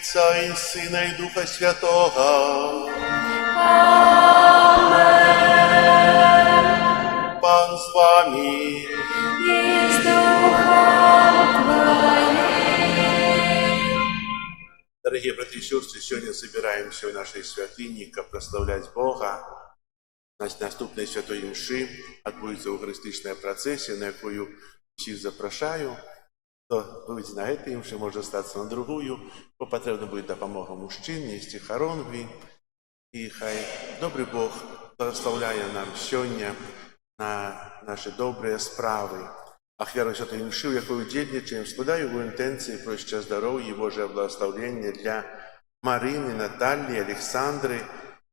Отця і Сина, і Духа Святого. Amen. Пан з вами. И с Духом Твоим. Дорогие братья и сестры, сегодня собираемся в нашей святыне, как прославлять Бога. На наступной святой мши отбудется евхаристичная процессия, на якую всех запрошаю. Хто буде на этой мши, може остатися на другую, бо потрібна буде допомога мужчин, нести хоронги. І хай добрий Бог благословляє нам сьогодні на наші добрі справи. Ахвяру святої мши, в якої удільничаємо, складаю в інтенції про ще здоров'я і Боже благословення для Марини, Наталії, Олександри,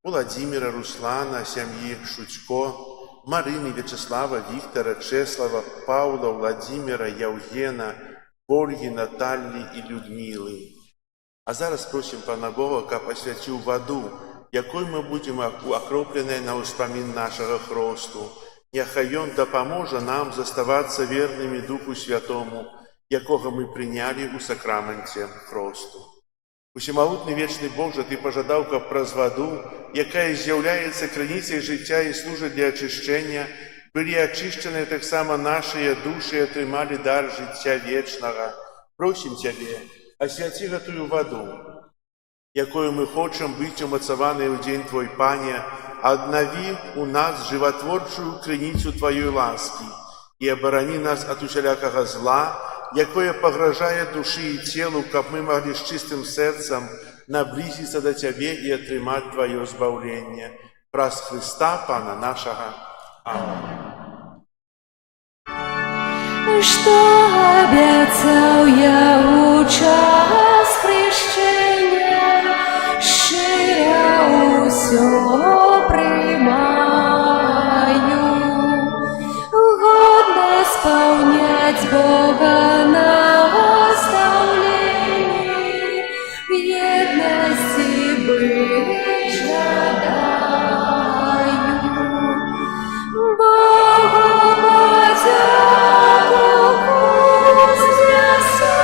Володимира, Руслана, сім'ї Шучко, Марини, В'ячеслава, Віктора, Чеслава, Павла, Владимира, Євгена, Ольги, Наталії і Людмили. А зараз просимо Пана Бога, яка посвятив воду, якою ми будемо окроплені на успомин нашого хресту. Нехай Він допоможе нам заставатися вірними Духу Святому, якого ми прийняли у сакраменті хресту. Усемогутний вічний Боже, Ти пожадав, як праз воду, яка з'являється криницею життя і служить для очищення, були очищені так само наші душі і отримали дар життя вічного. Просим Тебе, освяти ту воду, якою ми хочемо бути умацовані у день Твой, Пане, обнови у нас животворчую криницю Твоєї ласки і оборони нас від усілякого зла, якое погрожає душі і тілу, щоб ми могли з чистим серцем наблизитися до Тебе і отримати Твоє збавлення. Праз Христа, Пана нашого. Аминь. Что обещал я у час хрещения, щиро усё приймаю, угодно исполнять Бога наставление, в едности быть жадаю. Богу подяку вознесу,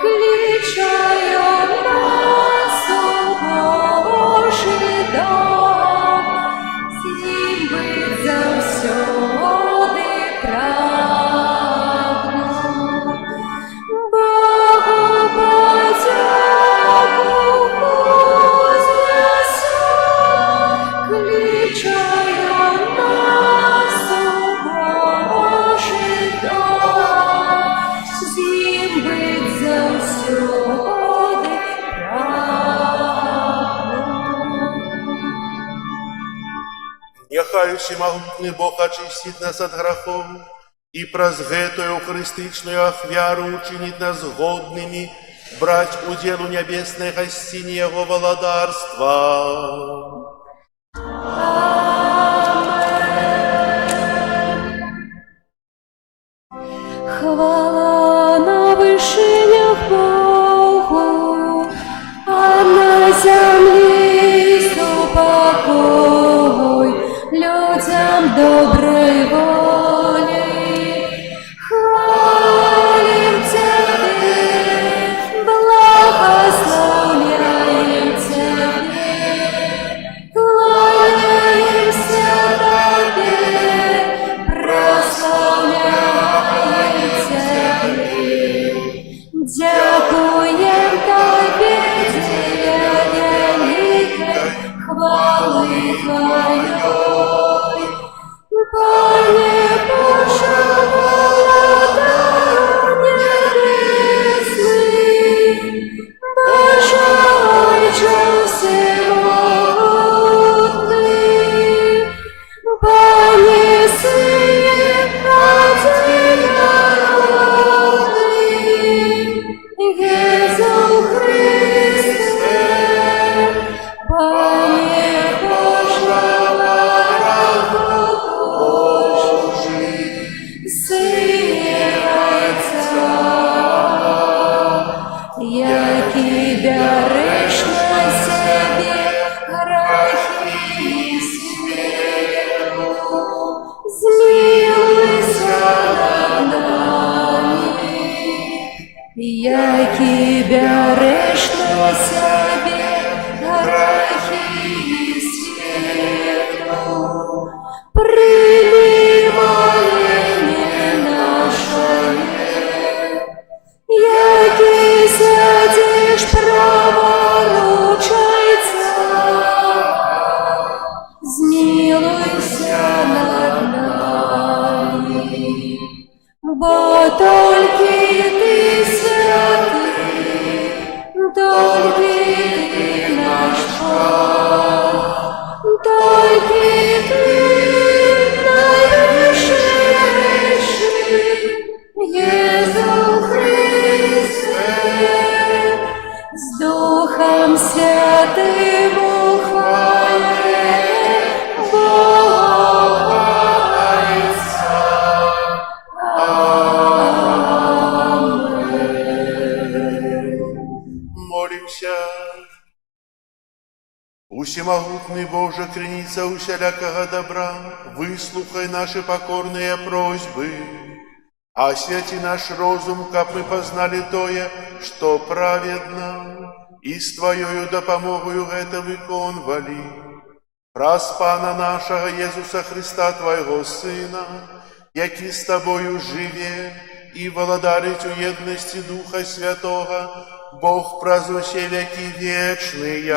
кличаю нас у Божий дом, с ним быть завсёды прагну. Богу подяку вознесу, кличаю нас у Божий дом, з ним быть завсёды прагну. Нехай всемогутний Бог очистить нас от грехов и праз гэтую евхаристичную ахвяру учинить нас годными брать уделу небесной гостине Его володарства. Хвала на вышинях Богу, а на земле покой людям доброй воли. Хвалим Тебе, благословляем Тебе, кланяемся Тебе, прославляем Тебе. Дякуем Тебе, деяния великой хвалы Твоей. бо тільки ти святий, тільки ти наш Бог, тільки ти найвищий, Єсу Христе, з Духом Святим у хвалі Бога Отця. Молимся. Усемогутный Боже, креница усялякого добра, выслухай наши покорные просьбы. Освяти наш розум, как мы познали тое, что праведно, и с Твоею допомогою это виконвали. Праз Пана нашего Иисуса Христа, Твоего Сына, який с Тобою живе и владарить у едности Духа Святого, Бог праз усе веки вечные.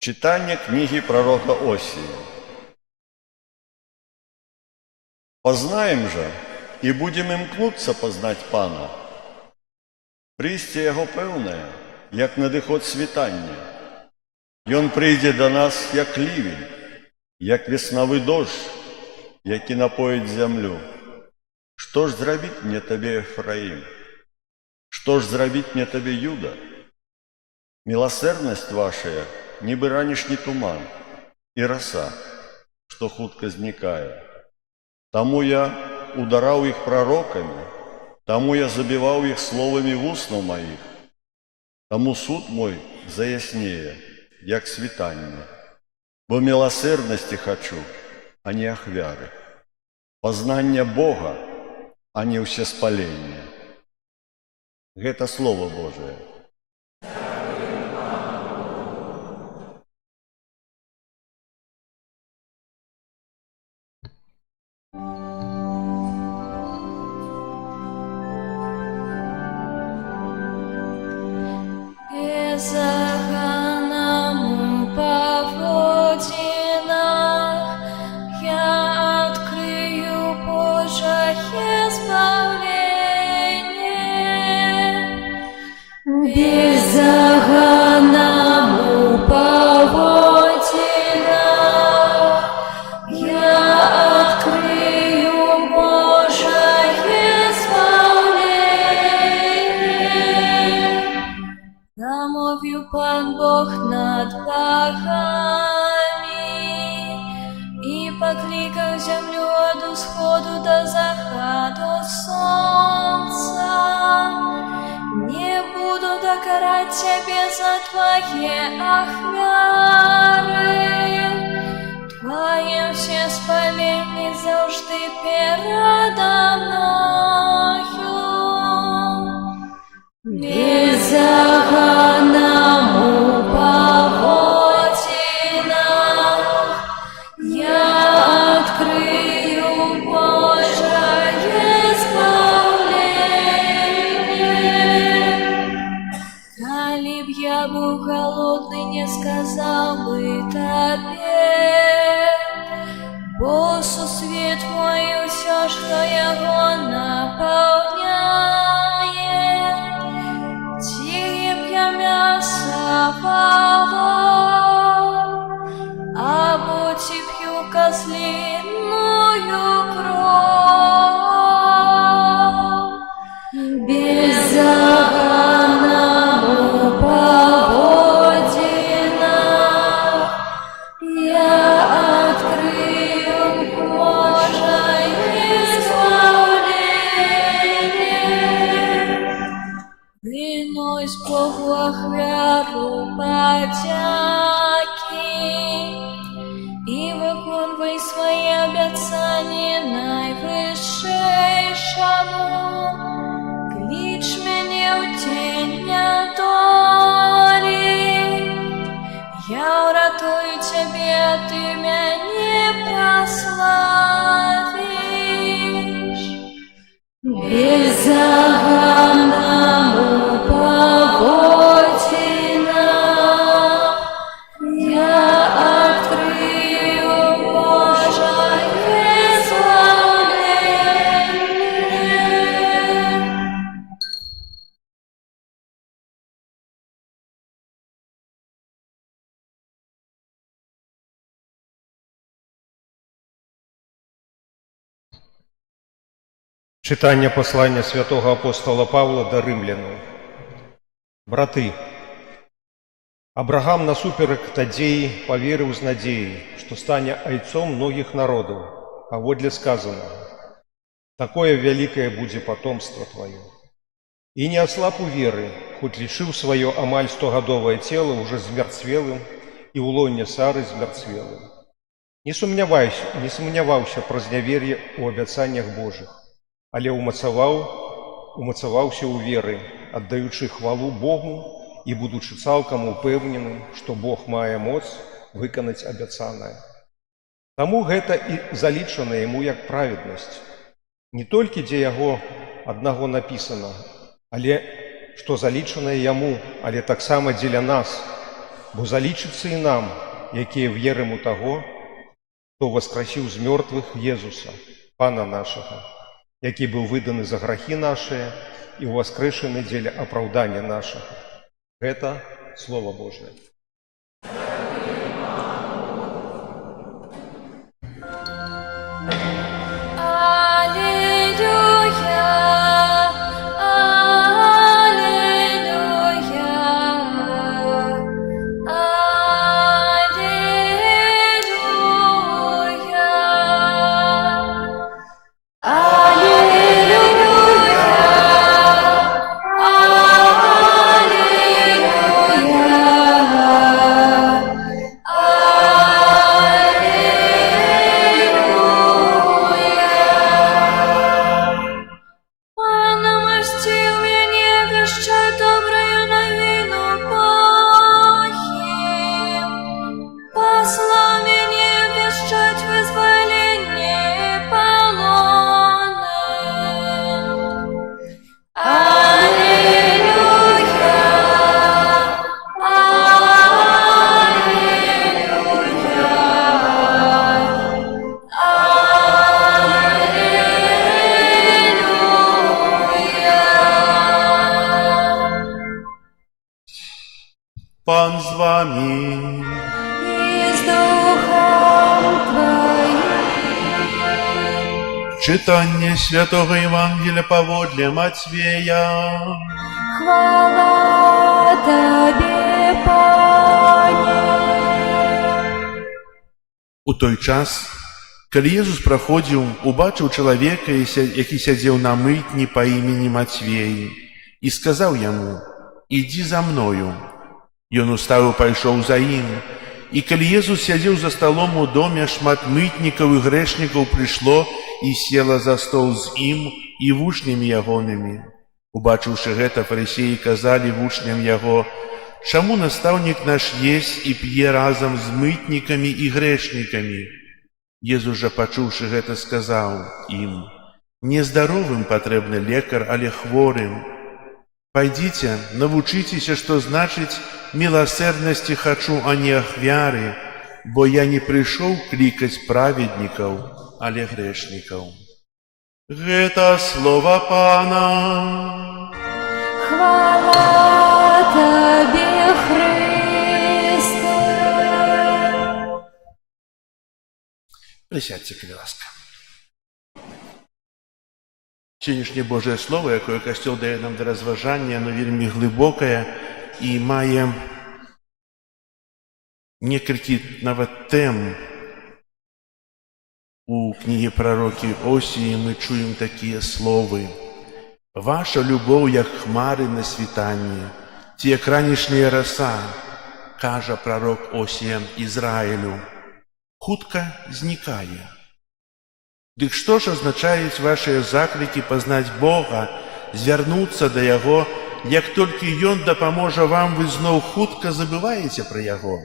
Читание книги пророка Осии. «Познаем же, и будем імкнуться познать Пана. Прийсти Його певне, як надиход світання. Ён прийде до нас, як ливень, як весновий дощ, який напоїть землю. Что ж зробить мне тебе, Ефраим? Что ж зробить мне тебе, Юда? Милосердность ваша, ніби ранішній туман, і роса, що хутко зникає. Тому я ударав їх пророками, тому я забивав їх словами в уснах моїх. Тому суд мой заяснее, як світання. Бо милосердності хочу, а не ахвяри. Познання Бога, а не всеспалення. Гэта Слово Божие. Безоганному поводинах я открою Божье избавление. Безоганному поводинах я открою Божье избавление. Замовил Пан Бог над богами и покликал землю от усходу до заходу солнца. Не буду докарать тебе за твои ахвяры, твои все спаления завжди передо мною. Безоганному поводинах я открою Божье избавление. Коли б я был голодный, не сказал бы тебе, бо сусвет мой все, что его наполняет. Тим я мясо а будь пью козлиную кровь. Безоганному поводинах я открою Божье избавление. Принось Богу ахвяру подяки и виконуй свои обетования наивысшему. Клич меня у тень доли, я уратую тебе, а ты меня прославишь. Безоганному поводинах Читання послання святого апостола Павла до римлян. Браты, Абрагам насуперак Тадзеі поверыў з надзеяй, што стане айцом многіх народаў, паводле сказанага: «Такое вялікае будзе потомство твоё». І не аслаб у веры, хоць лічыў сваё амаль 100-гадовае цела уже змярцвелым і ў лоне Сары змярцвелым. Не сумняваўся праз нявер'е ў абяцаннях Божых, але умацаваўся ў веры, аддаючы хвалу Богу і будучы цалкам упэўненым, што Бог мае моц выканаць абяцанае. Таму гэта і залічана яму як праведнасць. Не толькі дзе яго аднаго напісана, але што залічанае яму, але таксама дзеля нас, бо залічыцца і нам, якія верым у таго, хто васкрасіў з мёртвых Езуса, Пана нашага, які быў выданы за грахі нашыя і ўваскрэшаны дзеля апраўдання нашага. Гэта Слова Божие. Пан з вами. И с Духом Твоим. Читання Святого Євангелія паводле Матвея. Хвала Тебе, Пане. У той час, калі Єзус праходзіў, убачыў чалавека, які сядзеў на мытні па імені Матвеі, і сказаў яму: «Ідзі за мною». Ён устаў і пайшоў за ім. І калі Езус сядзеў за сталом у доме, шмат мытнікаў і грэшнікаў прыйшло і села за стол з ім і вучнямі ягонымі. Убачыўшы гэта, фарысеі казалі вучням яго: «Чаму настаўнік наш есць і п'е разам з мытнікамі і грэшнікамі?» Езус жа, пачуўшы гэта, сказаў ім: «Нездаровым патрэбны лекар, але хворым. Пайдзіце, навучыцеся, што значыць міласэрнасці хачу, а не ахвяры, бо я не прыйшоў клікаць праведнікаў, але грэшнікаў». Гэта слова Пана. Хвала Тебе, Христе. Присядьте, калі ласка. Сённяшняе Божае Слово, якое Касцёл дае нам да разважання, оно вельмі глыбокае і мае некалькі нават тэм. У кнігі прарокі Осіі мы чуем такія словы: «Ваша любоў, як хмары на світанні, ці як ранішняя раса, кажа прарок Осія Ізраілю, хутка знікае». Дык што ж азначаюць вашыя заклікі пазнаць Бога, звярнуцца да Яго, як толькі Ён дапаможа вам, вы зноў хутка забываеце пра Яго?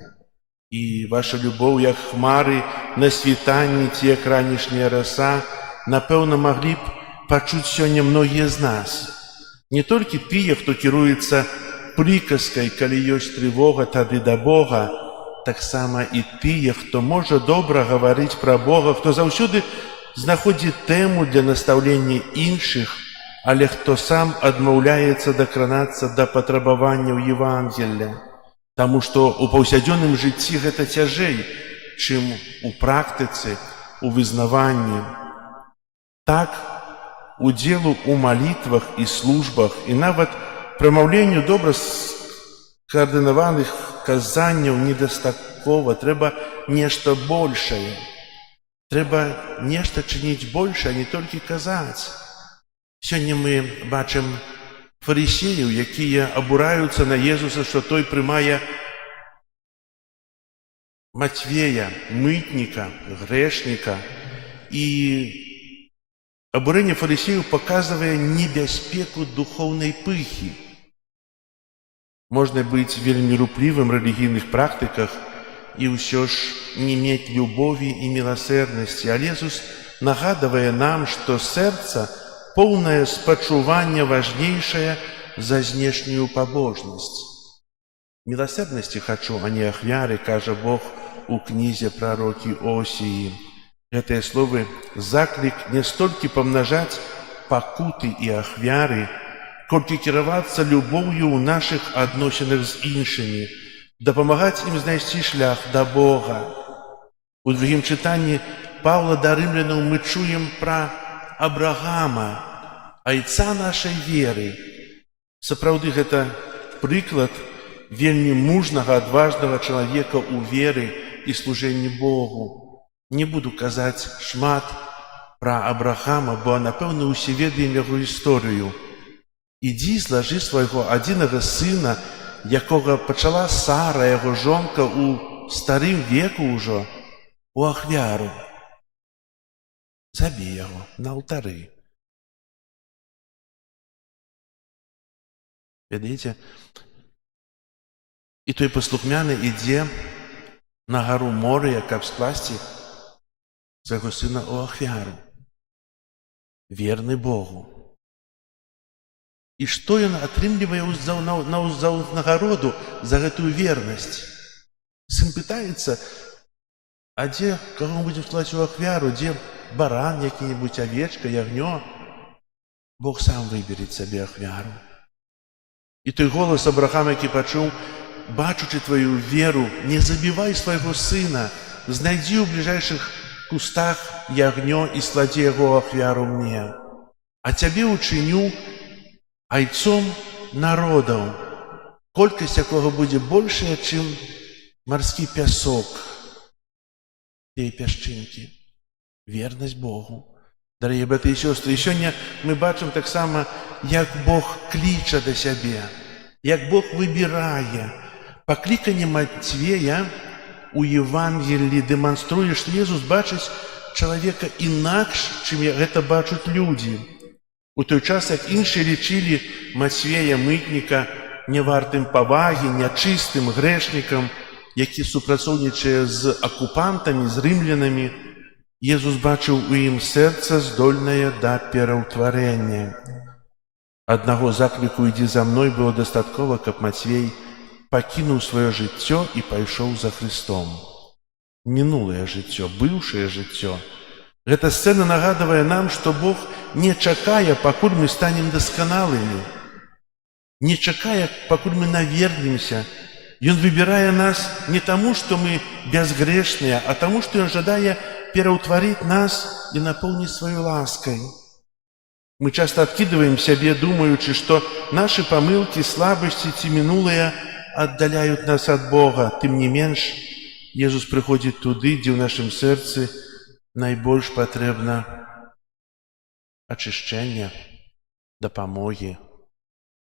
І ваша любоў, як хмары на світанні, ці як ранішняя раса, напэўна, маглі б пачуць сёння многія з нас. Не толькі тыя, хто кіруецца прыказкай, калі ёсць трывога, тады да Бога, таксама і тыя, хто можа добра гаварыць пра Бога, хто заўсёды знаходзіць тэму для настаўлення іншых, але хто сам адмаўляецца дакранацца да патрабаванняў Евангелля, таму што ў паўсядзённым жыцці гэта цяжэй, чым у практыцы, у вызнаванні. Так, удзелу ў малітвах і службах і нават прамаўленню добра скаардынаваных казанняў недастаткова. Трэба нешта большае. Трэба нешта чыніць больш, а не толькі казаць. Сёння мы бачым фарысеяў, якія абураюцца на Езуса, што той прымае Матвея, мытніка, грэшніка. І абурэнне фарысеяў паказвае небяспеку духоўнай пыхі. Можна быць вельмі руплівым у рэлігійных практыках і ўсё ж не мець любові і міласэрнасці. Але Езус нагадвае нам, што сэрца поўнае спачування важнейшае за знешнюю пабожнасць. Міласэрнасці хачу, а не ахвяры, кажа Бог у кнізе прарокі Осіі. Гэтыя словы заклік не столькі памнажаць пакуты і ахвяры, колькі кіравацца любоўю ў нашых адносінах з іншымі, дапамагаць ім знайсці шлях да Бога. У другім чытанні Паўла да рымлянаў мы чуем пра Абрагама, айца нашай веры. Сапраўды, гэта прыклад вельмі мужнага, адважнага чалавека ў веры і служэнні Богу. Не буду казаць шмат пра Абрагама, бо, напэўна, усе ведаем яго гісторыю. Ідзі, злажы свайго адзінага сына, якога пачала Сара, яго жонка, у старым веку ўжо, у ахвяру. Забі яго на алтары. Ведаеце? І той паслухмяны ідзе на гару Морыя, каб скласці свайго сына ў ахвяру. Верны Богу. І што ён атрымлівае за ўзнагароду за гэтую вернасць? Сын пытаецца, а дзе, каго мы будзем класці ў ахвяру, дзе баран які-небудзь, авечка, ягнё? Бог сам выберет сабе ахвяру. І той голас Абрагама, які пачуў: бачучы твою веру, не забівай свайго сына, знайдзі ў бліжэйшых кустах ягнё і складзі яго ахвяру мне. А цябе учыню айцом народаў, колькасць якога будзе большая, чым марскі пясок, тыя пясчынкі. Вернасць Богу. Дарагія браты і сёстры, і сёння мы бачым таксама, як Бог кліча да сябе, як Бог выбірае. Пакліканне Матвея у Евангеліі дэманструе, што Езус бачыць чалавека інакш, чым гэта бачаць людзі. У той час, як іншыя лічылі Матвея, мытніка, нявартым павагі, нячыстым грэшнікам, які супрацоўнічае з акупантамі, з рымлянамі, Езус бачыў у ім сэрца здольнае да пераўтварэння. Аднаго закліку «Ідзі за мной» было дастаткова, каб Матвей пакінуў сваё жыццё і пайшоў за Христом. Мінулае жыццё, быўшае жыццё. Гэта сцэна нагадвае нам, што Бог не чакае, пакуль мы станем дасканалымі. Не чакае, пакуль мы навернемся. Ён выбірае нас не таму, што мы бязгрэшныя, а таму, што Ён жадае пераўтварыць нас і напоўніць сваёй ласкай. Мы часта адкідваем сябе, думаючы, што нашы памылкі, слабасці ці мінулыя аддаляюць нас ад Бога. Тым не менш, Езус прыходзіць туды, дзе ў нашым сэрцы найбольш патрэбна ачышчэння, дапамогі.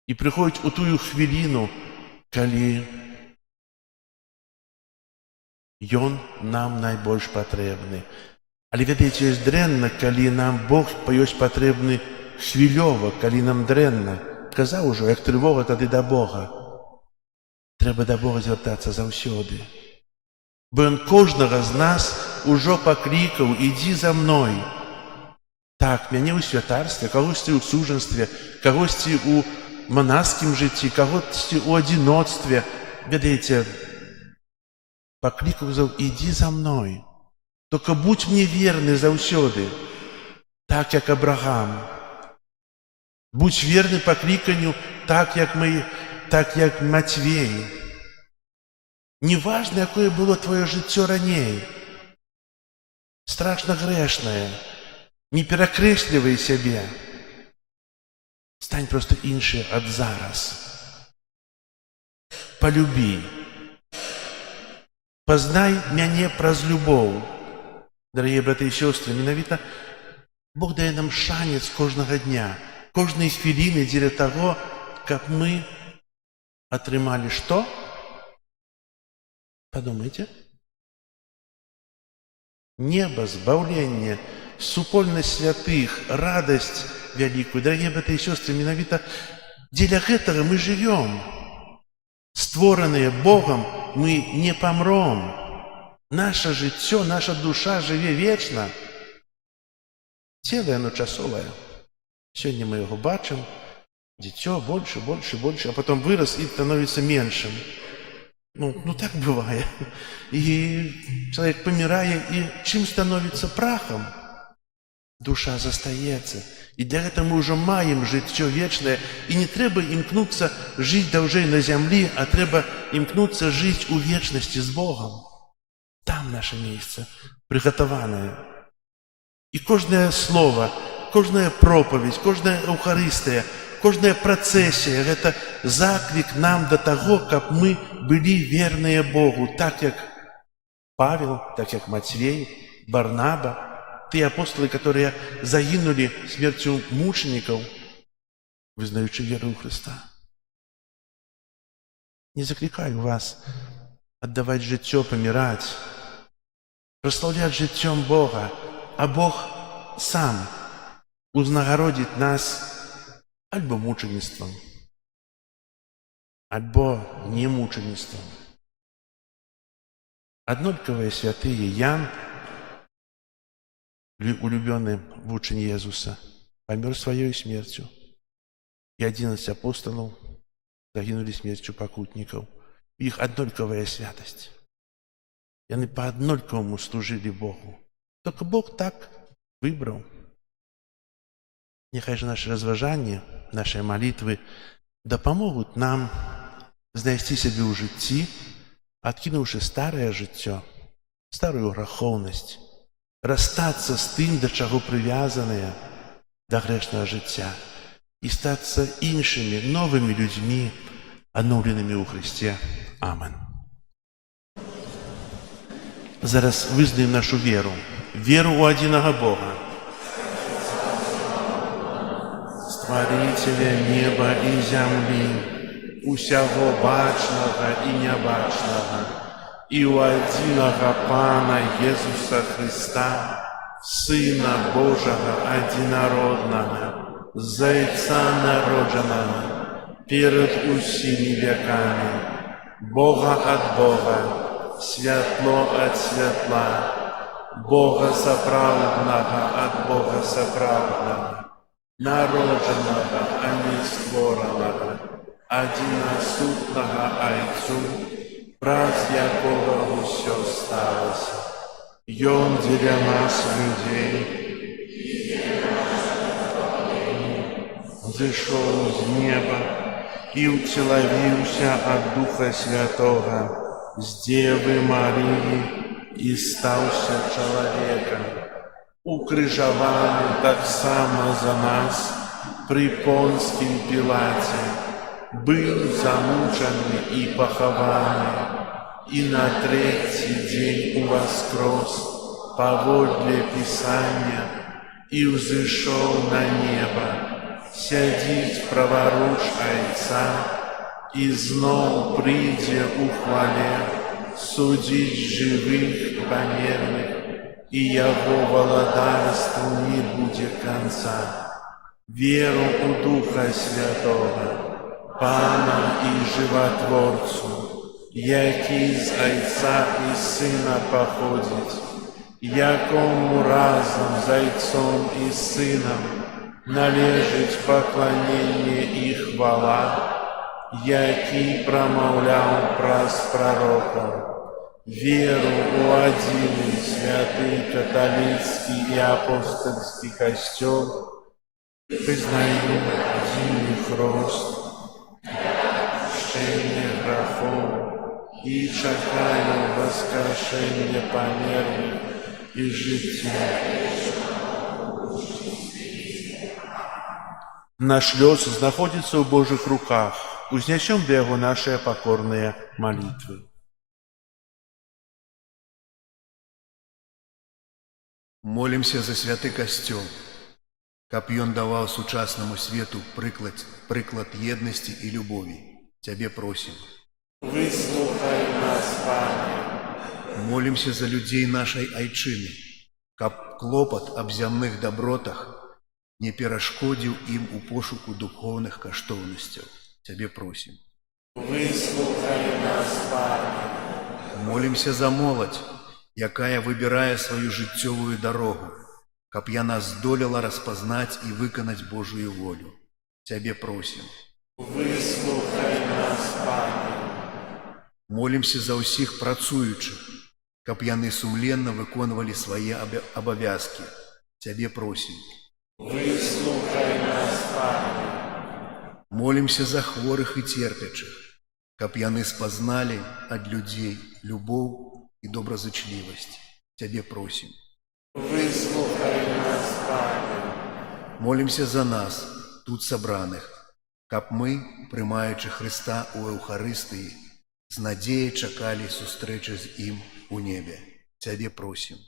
І прыходзіць у тую хвіліну, калі Ён нам найбольш патрэбны. Але, ведаеце, ёсць дрэнна, калі нам Бог ёсць патрэбны хвілёва, калі нам дрэнна. Казаў ужо, як трывога, тады да Бога. Трэба да Бога звяртацца заўсёды. Бо Ён кожнага з нас ужо паклікаў: «Ідзі за мной». Так, мяне ў святарстве, кагосьці ў сужанстве, кагосьці ў манаскім жыцці, кагосьці ў адзіноцтве. Ведаеце, паклікаў: «Ідзі за мной». Только будь мне верны заўсёды, так, як Абрагам. Будь верны пакліканню, так, як Матвей. Неважна, якое было твоё жыццё раней. Страшна грэшнае. Не перакрэслівай сябе. Стань просто інше ад зараз. Полюби. Познай мяне праз любоў. Дарагія браты і сёстры, менавіта Бог дае нам шанец кожнага дня, кожнай хвіліны дзеля таго, каб мы атрымалі што? Подумайте. Неба, збаўленне, супольнасць святых, радасць вялікую. Дарагія браты і сёстры, менавіта дзеля гэтага мы жывём. Створаныя Богам, мы не памром. Наша жыццё, наша душа жыве вечна. Цела яно часовае. Сёння мы яго бачым, дзіцё больше, а потом вырас і становіцца меншым. Ну так бывае. І чалавек памірае, і чым становіцца прахам? Душа застаецца. І для гэтага мы ўжо маем жыццё вечнае, і не трэба імкнуцца жыць даўжэй на зямлі, а трэба імкнуцца жыць у вечнасці з Богам. Там наша месца прыгатаванае. І кожнае слова, кожная пропаведь, кожная эўхарыстыя, кожная працэсія – гэта заклік нам да таго, каб мы былі верныя Богу, так як Павел, так як Матвей, Барнаба, те апостолы, которые загинули смертью мучеников, вызнаючи веру в Христа. Не закликаю вас отдавать життё, помирать, прославлять життём Бога, а Бог сам узнагородит нас альбо мучеництвом, альбо немучеництвом. Однольковые святые Ян, улюбленный в учень Иисуса, помер своей смертью. И 11 апостолов загинули смертью покутников. Их однольковая святость. И они по однольковому служили Богу. Только Бог так выбрал. Нехай же наши разважания, наши молитвы допомогут нам знайти себе у житті, откинувши старое життё, старую граховность, расстаться с тым, до чаго привязанные, до грешного життя, и статься іншими, новыми людьми, оновленными у Христе. Амен. Зараз визнаємо нашу віру. Віру у одиного Бога, Створителя неба и земли, усяго бачного и небачного, и у одиного Пана Иисуса Христа, Сына Божьего одинородного, Зайца народженного, перед усими веками, Бога от Бога, святло от святла, Бога соправдного от Бога соправдного, народженного, а не створенного, одиносутного Отцу, праз якого все сталося. И Он для нас, людей, зашел из неба и утеловился от Духа Святого с Девы Марии и стался человеком, укрыжованный так само за нас при Понским Пилате, был замучен и похован, и на третий день воскрес поводле Писания и взошел на небо, сядит праворуч Отца, и знов придя у хвале, судить живых и померных, и Его владарству не будет конца. Веру у Духа Святого, Пана и Животворцу, який з Отца і Сина походить, якому разом з Отцом і Сином належить поклонение і хвала, який промовляв праз пророков. Веру у один святый католицкий и апостольский костел, признаю единый хрост, прощение грехов и чекаю воскрешение померных и жития. Наш лёс знаходзіцца ў Божых руках. Узнясём да Яго нашыя пакорныя малітвы. Молімся за святы касцёл, каб ён даваў сучаснаму свету прыклад еднасці і любові. Цябе просім. Выслухай нас, Пане. Молімся за людзей нашай айчыны, каб клопат аб зямных дабротах не перашкодзіў ім у пошуку духоўных каштоўнасцяў. Цябе просім. Выслухай нас, Пане. Молімся за моладзь, якая выбірае сваю жыццёвую дарогу, каб яна здолела распазнаць і выканаць Божую волю. Цябе просім. Выслухай нас, Пане. Молімся за ўсіх працуючых, каб яны сумленна выконвалі свае абавязкі. Цябе просім. Выслухай нас, Пане. Молімся за хворых і церпячых, каб яны спазналі ад людзей любоў і добразычлівасць. Цябе просім. Выслухай нас, Пане. Молімся за нас, тут сабраных, каб мы, прымаючы Хрыста ў Эўхарыстыі, з надзеяй чакалі сустрэчы з ім у небе. Цябе просім.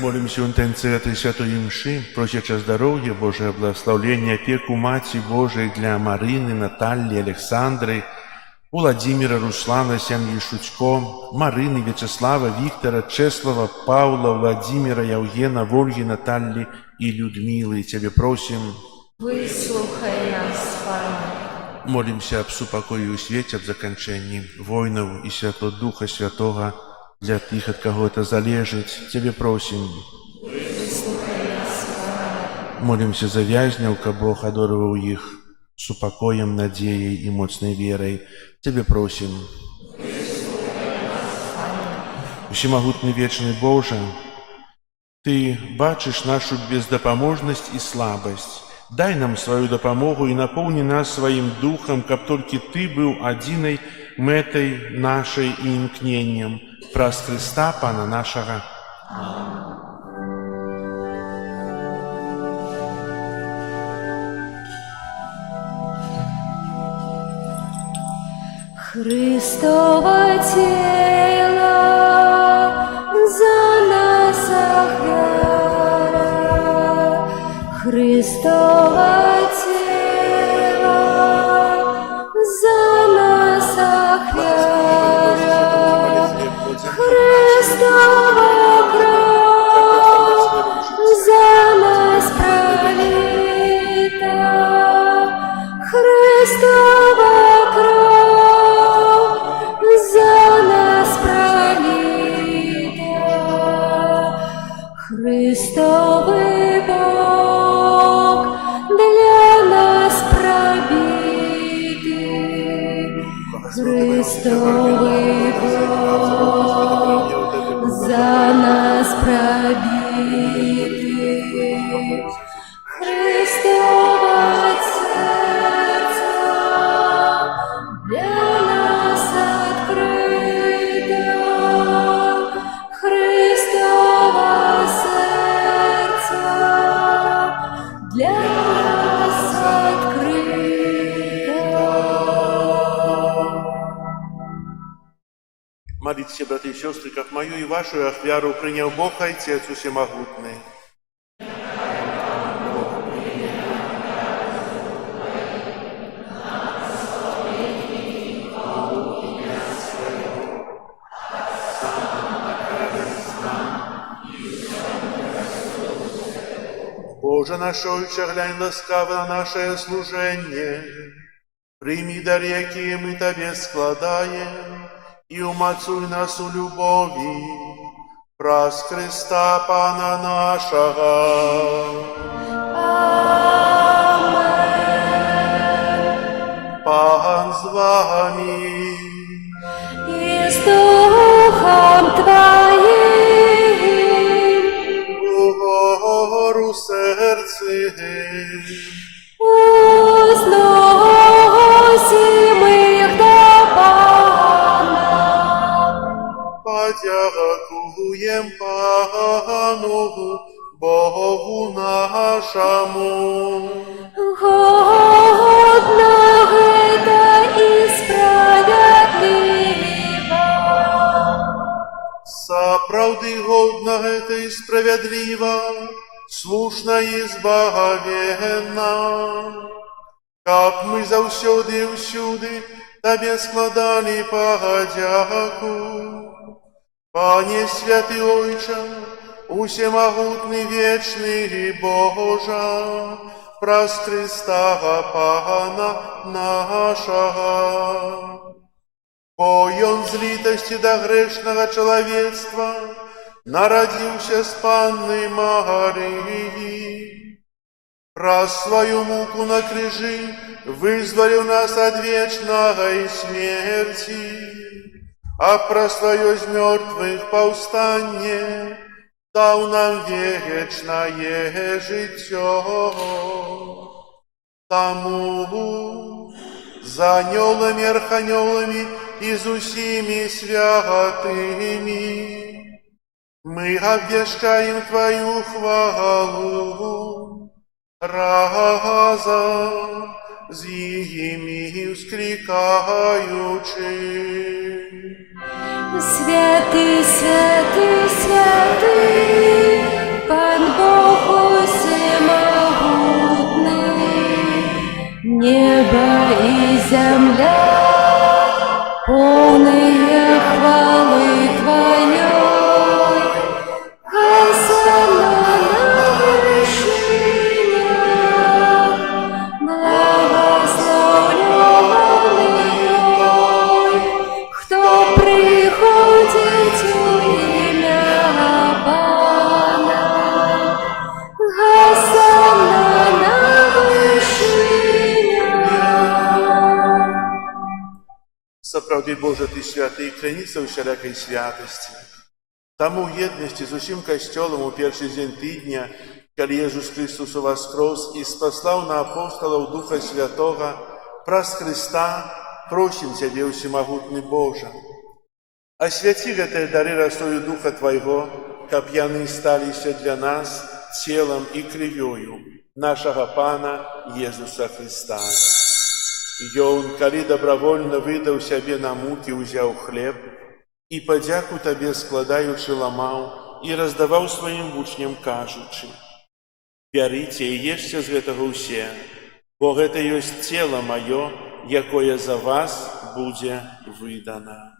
Молимся в интенции этой святой мши, просяча здоровья, Божие благословление, опеку Мати Божией для Марины, Натальи, Александры, Владимира, Руслана, семьи Шучко, Марины, Вячеслава, Виктора, Чеслава, Павла, Владимира, Евгена, Ольги, Натальи и Людмилы. Тебе просим. Выслухай нас, Пане. Молимся об супокоі ў свеце, аб заканчэнні войнаў і святло Духа Святога для тых, ад каго это залежыць. Цябе просім. Выслухай нас, Пане. Молимся за вязняў, каб Бог адорваў іх супакоем, надзеяй і моцнай верай. Цябе просім. Усемагутны вечны Божа, Ты бачыш нашу бездапаможнасць і слабасць. Дай нам сваю дапамогу і напоўні нас сваім духам, каб толькі Ты быў адзінай мэтай нашай і імкненнем. Праз Хрыста, Пана нашага. Христово тело за нас охвяра, Христово тело за нас охвяра, Христово кровь за нас пролита, Христово кровь за нас пролита, Христовый Бог для нас пробитый, Христовый Бог за нас пробитый, Христово сердце для нас открыто, Христово сердце для нас открыто. Молитесь, братья и сестры, как мою и вашу ахвяру принял Бог Отец Всемогутный. Боже наш Отче, глянь ласкаво на наше служение. Прими дар, якие мы Тебе складаем, и умацуй нас у любови. Праз Христа Пана нашего. Пан з вами. И с Духом Твоим Угору сердце. возносим их до Пана. Подякуем Пану Богу каб мы заўсёды і ўсюды Табе складалі падзяку. Пане святы Ойча, усемагутны вечны Божа, праз Христа Пана нашага. Бо Ён з літасці да грэшнага чалавецтва нарадзіўся з Панны Марыі. Праз сваю муку на крыжы вызваліў нас ад вечнай смерці, а праз сваё з мёртвых паўстанне даў нам вечнае жыццё. Таму з анёламі, арханёламі і з усімі святымі мы абвяшчаем Тваю хвалу, разом з імі ўсклікаючы. Святый, святый, святый, Пан Бог усемогутный, небо и земля, полные хвалы Твоей. Хосанна на вершинах, благословленный Той, кто приходит у имя Пана. Хосанна на вершинах. Сапраўды, Божа, Ты святы, крыніца ўсялякай святасці. Таму ў еднасці з усім касцёлам у першы дзень тыдня, калі Езус Христос уваскрос і спаслаў на апосталаў Духа Святога, праз Христа просім Цябе, усемагутны Божа. Асвяці гэтыя дары расою Духа Твайго, каб яны сталіся для нас целам і крывёю нашага Пана Езуса Христа. Ён, калі добравольна выдаў сябе на мукі, узяў хлеб і падзяку Табе складаючы ламаў і раздаваў сваім вучням, кажучы: «Бярыце і ешце з гэтага ўсе, бо гэта ёсць цела маё, якое за вас будзе выдана».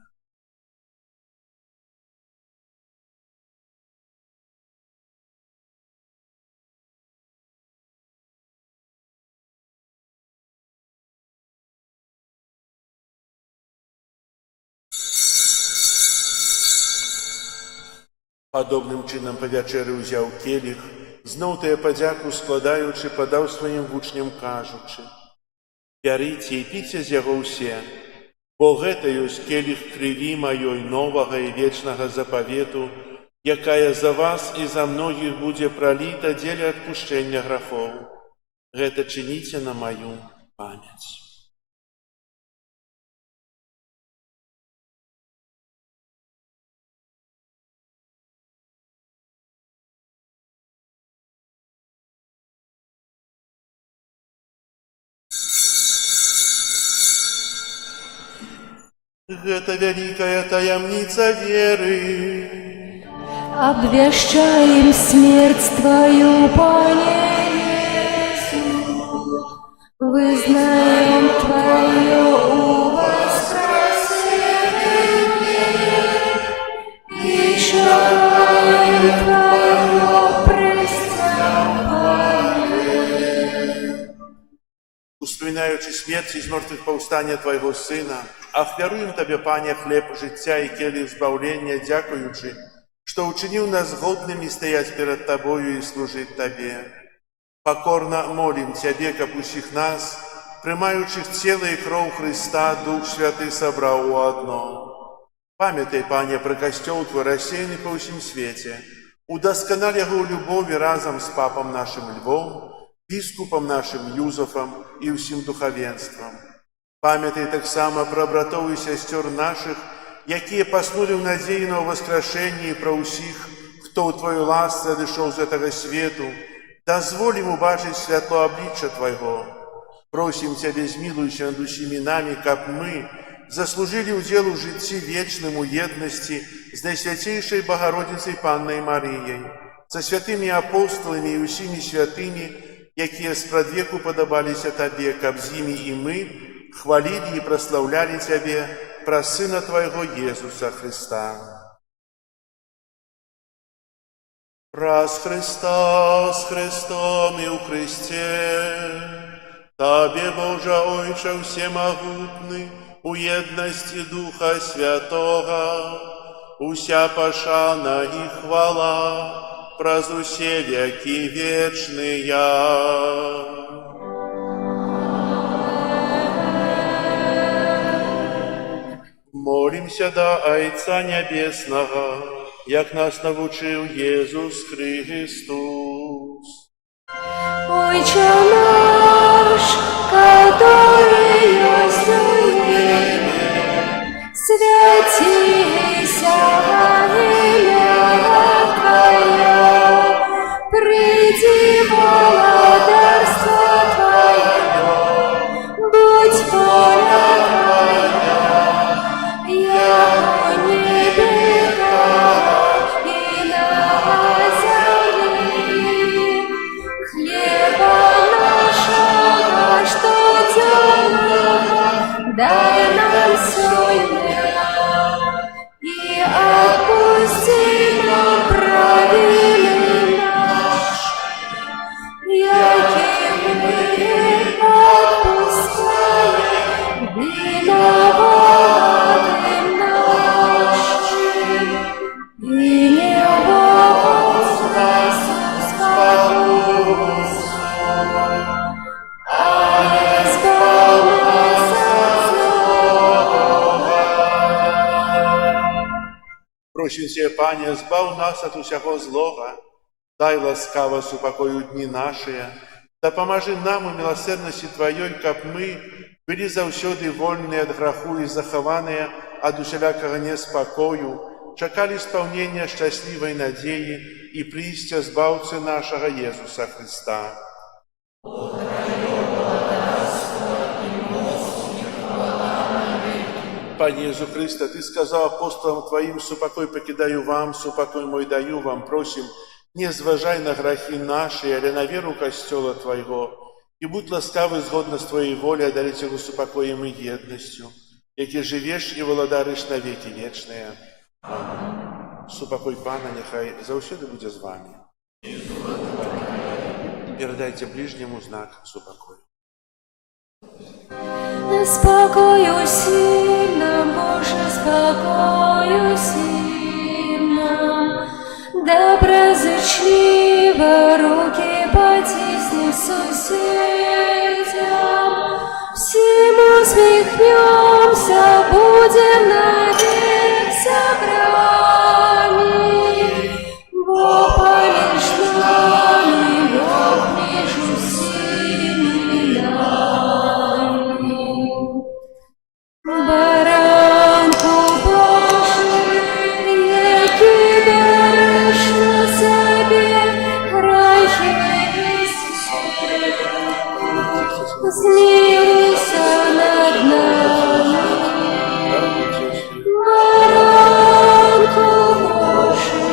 Падобным чынам па вячэры ўзяў келіх, зноў тыя падзяку складаючы, падаў сваім вучням, кажучы: «Бярыце і піце з яго ўсе, бо гэта ёсць келіх крыві маёй новага і вечнага запавету, якая за вас і за многіх будзе праліта дзеля адпушчэння грахоў. Гэта чыніце на маю памяць». Гэта вялікая таямніца веры. Обвещаем смерть Твою, Пане Иисус, вызнаем Твое воскресение и чаем Твое преступление. Успоминаючи смерць і з мертвых паўстання Твайго Сына, ахвяруем Табе, Пане, хлеб жыцця і келіх збаўлення, дзякуючы, што ўчыніў нас годнымі стаяць перад Табою і служыць Табе. Пакорна молім Цябе, каб усіх нас, прымаючых цела і кроў Христа, Дух Святы сабраў у адно. Памятай, Пане, пра касцёл Твой рассеяны па ўсім свеце. Удасканаль яго ў любові разам з папам нашым Львом, біскупам нашым Юзафам і ўсім духавенствам. Памятай таксама пра братоў і сясцёр нашых, якія паснулі ў надзеі на ўваскрашэнне, і пра ўсіх, хто ў Тваёй ласцы адышоў з гэтага свету. Дазволь ім убачыць святло аблічча Твайго. Просім Цябе, змілуйся над усімі намі, каб мы заслужылі ўдзел у жыцці вечным у еднасці з Найсвяцейшай Багародзіцай Паннай Марыяй, са святымі апосталамі і усімі святымі, якія спрадвеку падабаліся Табе, каб з імі і мы хвалілі і праслаўлялі Цябе праз Сына Твайго Езуса Христа. Праз Христа, з Христом і ў Христе, Табе, Божа Ойча всемогутны, у єдності Духа Святого, уся пашана і хвала, праз усе веки вечные. Молимся до Отца Небесного, як нас навучив Єсус Христос. Отче наш, который есть в небе, святися имя Твое, приди владарство Твое, будь воля Твоя, яко в небе, так и на земле. Хлеба нашего штоденного дай нам сегодня, и отпусти нам провины наши, яки мы отпускаем виноватым нашим, и не вводь нас в искушение, а избавь нас от злого. Просим Тебе, Пане, збав нас от усякого злого, дай ласкаво супокою дни наши, да поможи нам у милосердности Твоей, каб мы были завсёды вольны от граху и захованные от усялякого неспокою, чекали исполнения счастливой надеи и приистя Збавцы нашего Иисуса Христа. Пане Иисус Христе, Ты сказал апостолам Твоим: «Супокой покидаю вам, супокой мой даю вам». Просим, не зважай на грехи наши, але на веру Костела Твоего, и будь ласкавый згодно с Твоей волей одарить его супокоем и едностью, яки живешь и володариш на веки вечные. Аминь. Супокой Пана нехай завсёды буде з вами. Передайте ближнему знак супокою. Спокою сильно, Боже, спокою сильно, доброзычливо руки потисни соседям, всем усмехнемся, будем навек собраны. Бог помеж нами, Бог между всеми нами. Баранку Божий, яки береш на себе грехи всі, змилуйся над нами. Баранку Божий,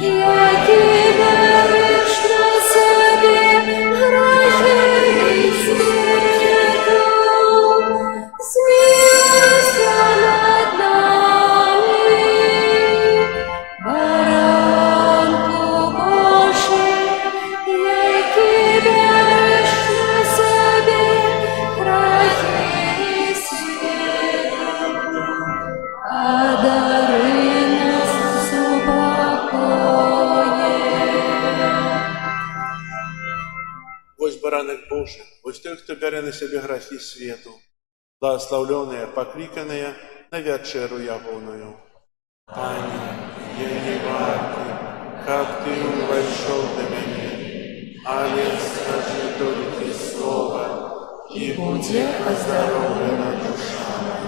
яки береш на себе грехи світу, змилуйся над нами. Баранку Божий, який береш на себе грехи світу, а дари нас супокоєм. Ось баранок Божий, ось той, хто бере на себе грехи світу, благословленные, покликанные на вечеру ягоную. Пане, я не варты, как Ты вошел до меня, але скажи только слово, и будет оздоровлена душа моя.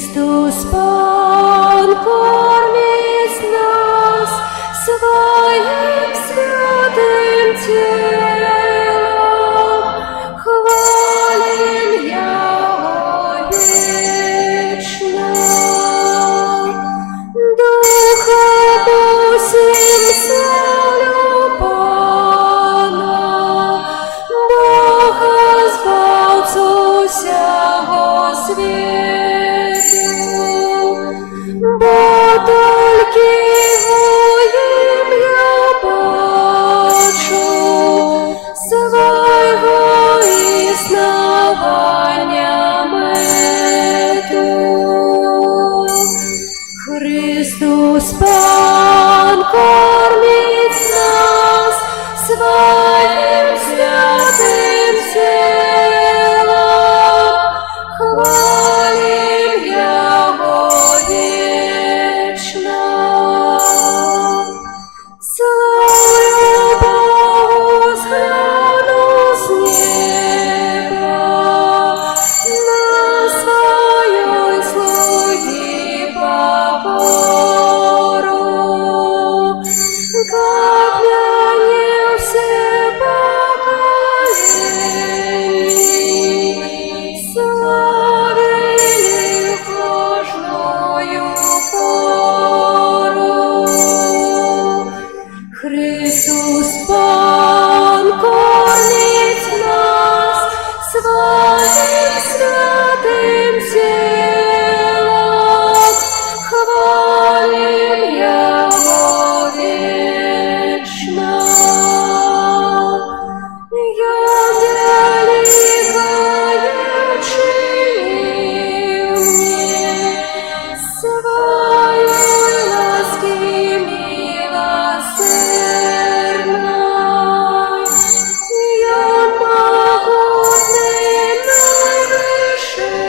Христос Пан кормить нас своим святым телом, хвалим Его вечно. Духа Божьим славлю Пана, Бога Збавцу всього світу, бо тільки Воїм я бачу свого існування мету. Христос Пан кормить нас своим святым телом, хвалим Его вечно. Славлю Богу, взгляну с неба на своей слуги покору, как мяне все поколений славили кожною пору. Христос Пан кормить нас своим святым телом, хвалим Его вечно. Я великое чинил мне своей ласки милосердной. Я могутный, наивысший,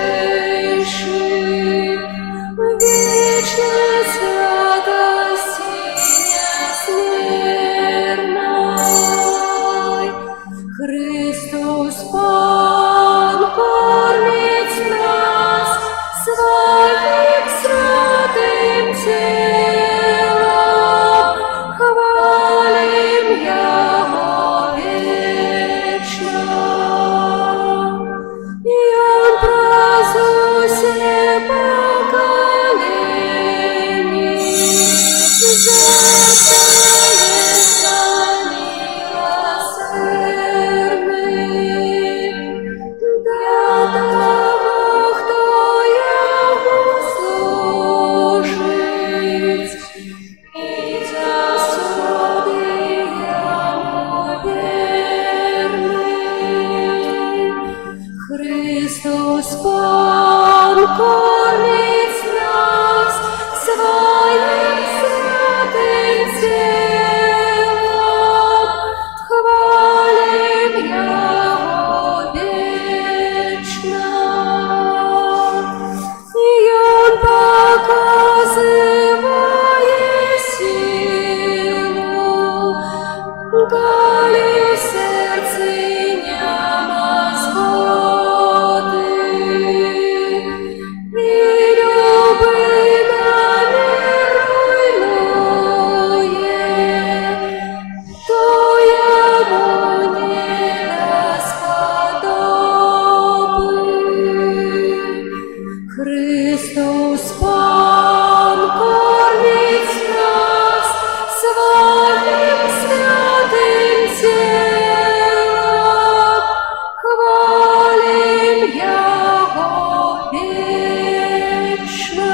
вечной святости несмертной. Христос Пан кормить нас своим святым телом, хвалим Его вечно. И Он празднует все поколений, застается милосердный. Для того, кто Ему служит, и за суды Ему верный. Христос Пан кормить нас своим святым телом, хвалим Его вечно. И Он показывает силу, дали в сердце няма згоди. І люби намірує, то Йому не дасподоби. Христос Пан кормить нас своим святым телом, хвалим Его вечно.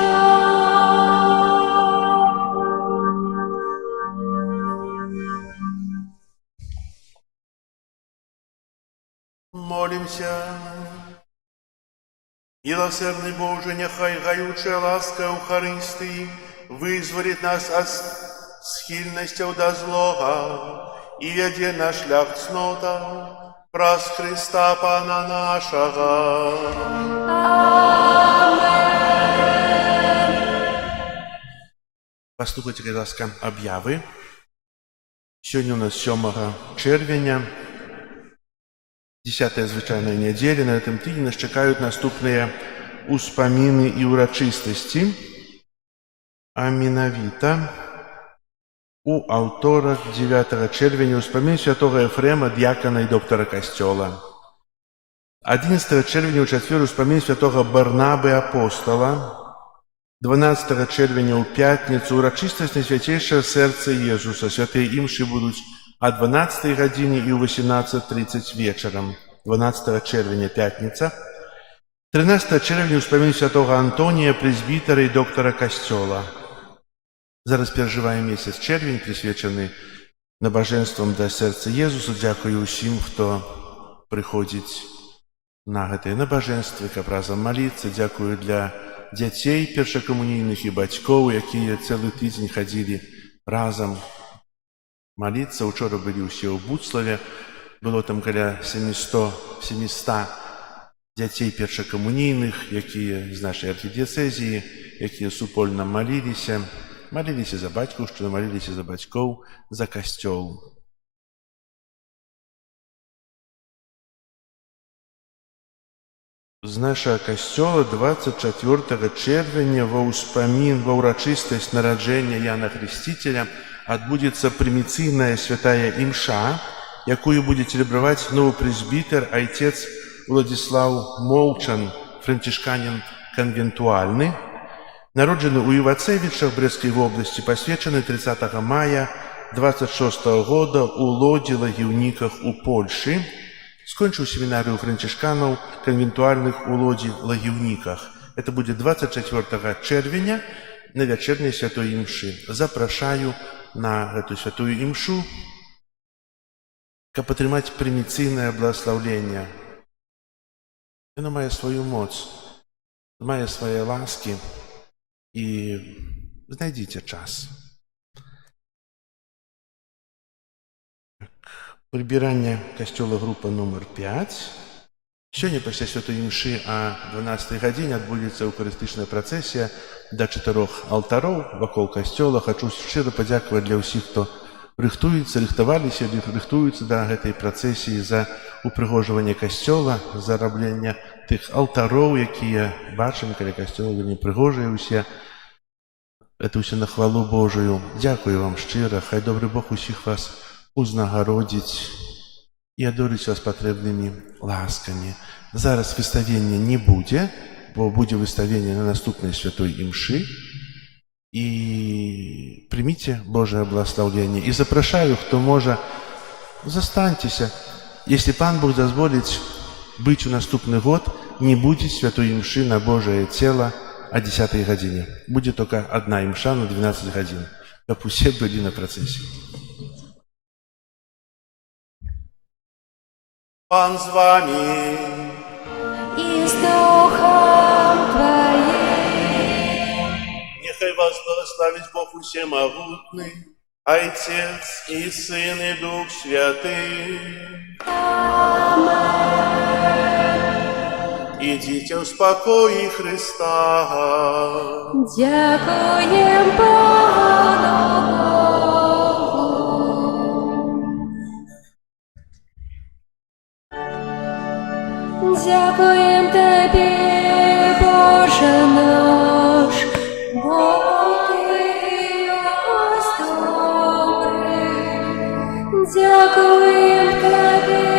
Молимся. Милосердный Боже, нехай гаючая ласка Евхаристии вызволит нас от схильностей до злого и веде на шлях цнота, праз Христа Пана нашего. Послухайте, будь ласка, об'яви. Сьогодні у нас 7 червня, 10-та звичайна неділя. На цьому тижні нас чекають наступні успаміны і ўрачыстасці, а менавіта у аўторак 9 чэрвеня ўспамін святого Ефрема, д'якана і доктара касцёла. 11 чэрвеня ў чацвер успамін святого Барнабы апостола. 12 чэрвеня ў пятніцу урачыстасць Найсвяцейшае сэрца Езуса. Святыя імшы будуць о 12 гадзіне і ў 18:30 вечарам. 12 чэрвеня пятніца. 13 чэрвеня успамін святого Антонія, прэзбітара і доктара касцёла. Зараз перажываем месяц чэрвень, прысвечаны набажэнствам да сэрца Езуса. Дзякую ўсім, хто прыходзіць на гэтыя набажэнствы, каб разам маліцца. Дзякую для дзяцей першакамунійных і бацькоў, якія цэлы тыдзень хадзілі разам маліцца. Учора былі ўсе ў Буцлаве. Было там каля 700 дзяцей першакамунійных, якія з нашай архідыяцэзіі, якія супольна маліліся. Маліліся за бацькаўшчыну, маліліся за бацькоў, за касцёл. З нашага касцёла 24 чэрвеня ва ўрачыстасць нараджэння Яна Хрысціцеля адбудзецца прыміцыйная святая імша, якую будзе цэлебраваць новы прэзбітар айцец Уладзіслаў Молчан, францішканін канвентуальны, народжаны ў Івацэвічах Брэсцкай вобласці, пасвечаны 30 мая 26 года ў Лодзі Лагіўніках у Польшы. Скончыў семінарыю францішканаў канвентуальных у Лодзі Лагіўніках. Это будзе 24 чэрвеня на вячэрняй святой імшы. Запрашаю на гэту святую імшу, каб атрымаць прыміцыйнае благаслаўленне. Яно мае сваю моц, мае свае ласкі, і знайдзіце час. Прыбіранне касцёла група нумар 5. Сёння пасля святой імшы о 12 гадзіне адбудзецца эўхарыстычная працэсія да 4 алтароў вакол касцёла. Хачу шчыра падзякаваць для ўсіх, хто рыхтаваліся, рыхтуюцца да гэтай працэсіі, за упрыгожванне касцёла, за рабленне тых алтароў, якія бачым каля касцёла, вельмі прыгожыя ўсе. Это ўсё на хвалу Божую. Дзякую вам шчыра. Хай добры Бог усіх вас узнагародзіць і адорыць вас патрэбнымі ласкамі. Зараз выставення не будзе, бо будзе выставленне на наступнай святой імшы. І прыміце Божае благаслаўленне. І запрашаю, хто можа, застаньцеся. Если Пан Бог дазволіць быць у наступны год, не будзе святой імшы на Божае цела о 10 гадзіне. Будзе только одна імша на 12 гадзін, каб усе былі на працэсе. Пан з вами. И с Духом Твоим. Нехай вас благословить Бог Усемогутный, Отец и Сын и Дух Святый. Идите в спокое Христа. Дякуем Пану Богу. Дякуем Тебе, Боже наш, бо Ты нас добрый. Дякуем Тебе,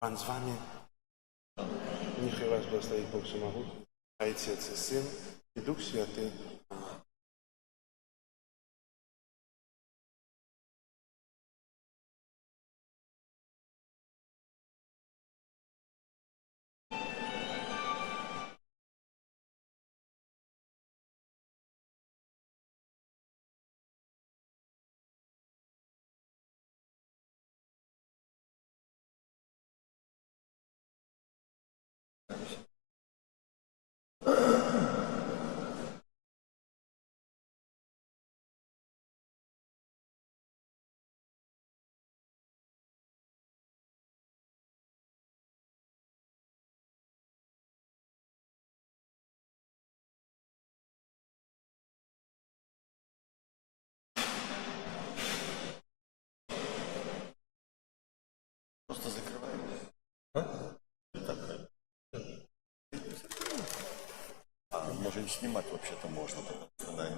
Пан з вами. Нехай вас благословить Бог Всемогутний, Отец и Сын и Дух Святый. Аминь. Просто закрываем. Может, снимать вообще-то можно. Тогда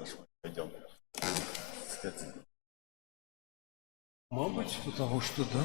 пойдем. Кстати. Мабуть, потому что да.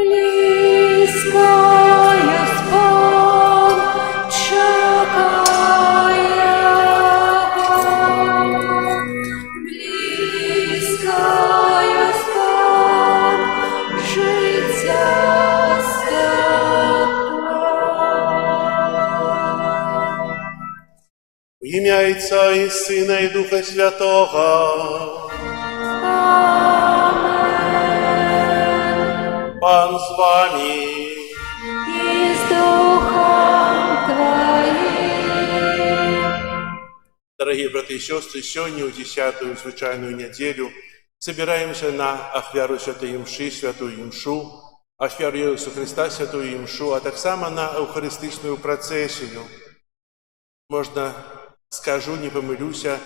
Близко Господь чекає, близько Господь життя святла. В ім'я Отця і Сина і Духа Святого. Пан з вами. І з Духом Твоїм. Дорогие браты и сестры, сегодня, в 10-ю звычайную неделю, собираемся на ахвяру Святой Мши, Святую Мшу, ахвяру Иисуса Христа, Святую Мшу, а так само на Евхаристичную процессию. Можно скажу, не помилюся,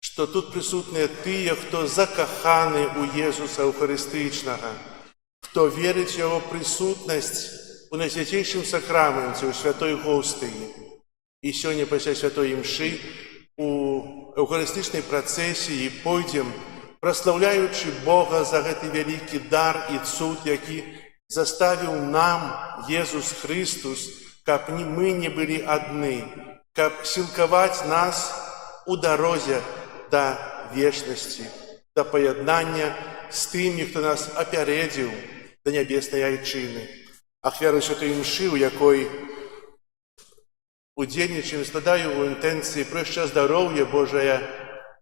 что тут присутні тие, хто закоханий у Єсуса Евхаристичного, хто вірить в Його присутність у найсвятейшем сакраменті, у Святой Гостині. І сьогодні після Святої Мши у Евхаристичній процесії пойдем, прославляючи Бога за цей великий дар і цуд, який заставив нам Єсус Христос, щоб ми не були одні, щоб силковать нас у дорозі до вічності, до поєднання з тими, хто нас опередив до небесної Айчини. Ахвяру Святої Мши, у якої удельничаем, складаю у інтенції про ще здоров'я, Божое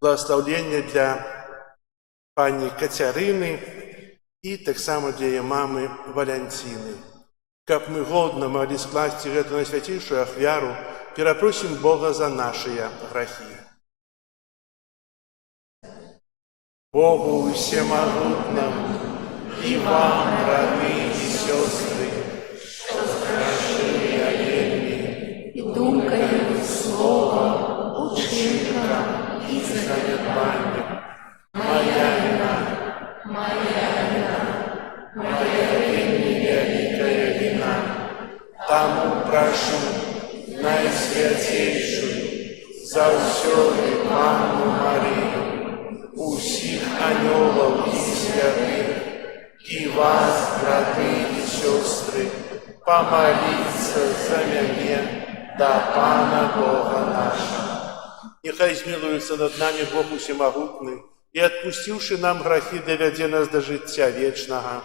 благословення для пані Катерини і так само для її мами Валентини. Как мы годно могли скласти эту наисвятейшую ахвяру, перепросим Бога за наши грехи. Богу всемогутному и вам, родные и сестры, что согрешили вельми І думкою, словом, учинком і занедбанием. Моя вина, моя вельми великая вина. Тому прошу найсвятейшую, завсёды Панну Марию, усіх анёлов и святых, и вас, браты и сестры, помолиться за меня до Пана Бога нашего. Нехай змилуется над нами Бог Всемогутний, и отпустивши нам грехи, доведе нас до життя вічного.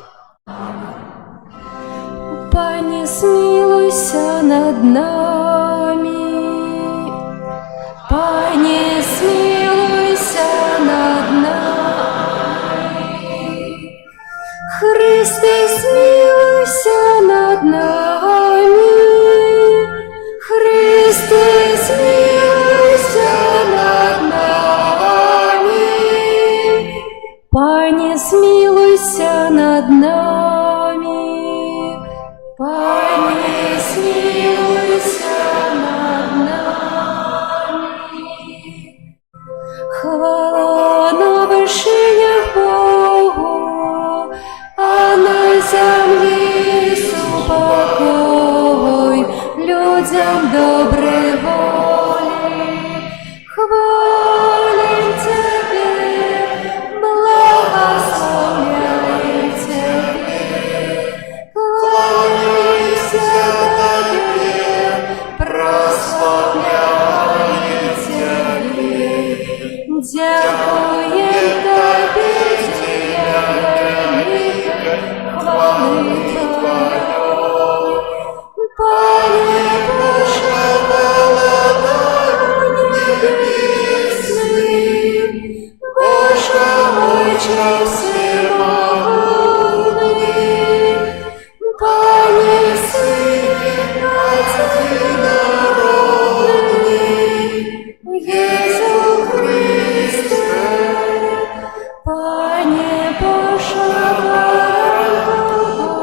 Пані, смилуйся над нами. Пані, смилуйся над нами. Христе, смилуйся над нами. Христе, смилуйся над нами. Пані, смилуйся над нами. Пані, смилуйся над нами. Хвала на вершинях Богу, а на землі супокой людям доброї волі. Хвалим Тебе, благословляем Тебе. Кланяемся Тебе, прославляем Тебе. Дякуем Тебе, Тебя великой хвалы Твоей. Пане Боже, Володарь небесный, Боже Отче всемогутний, Пане Сыне Одинородный, Иису Христе, Пане Боже,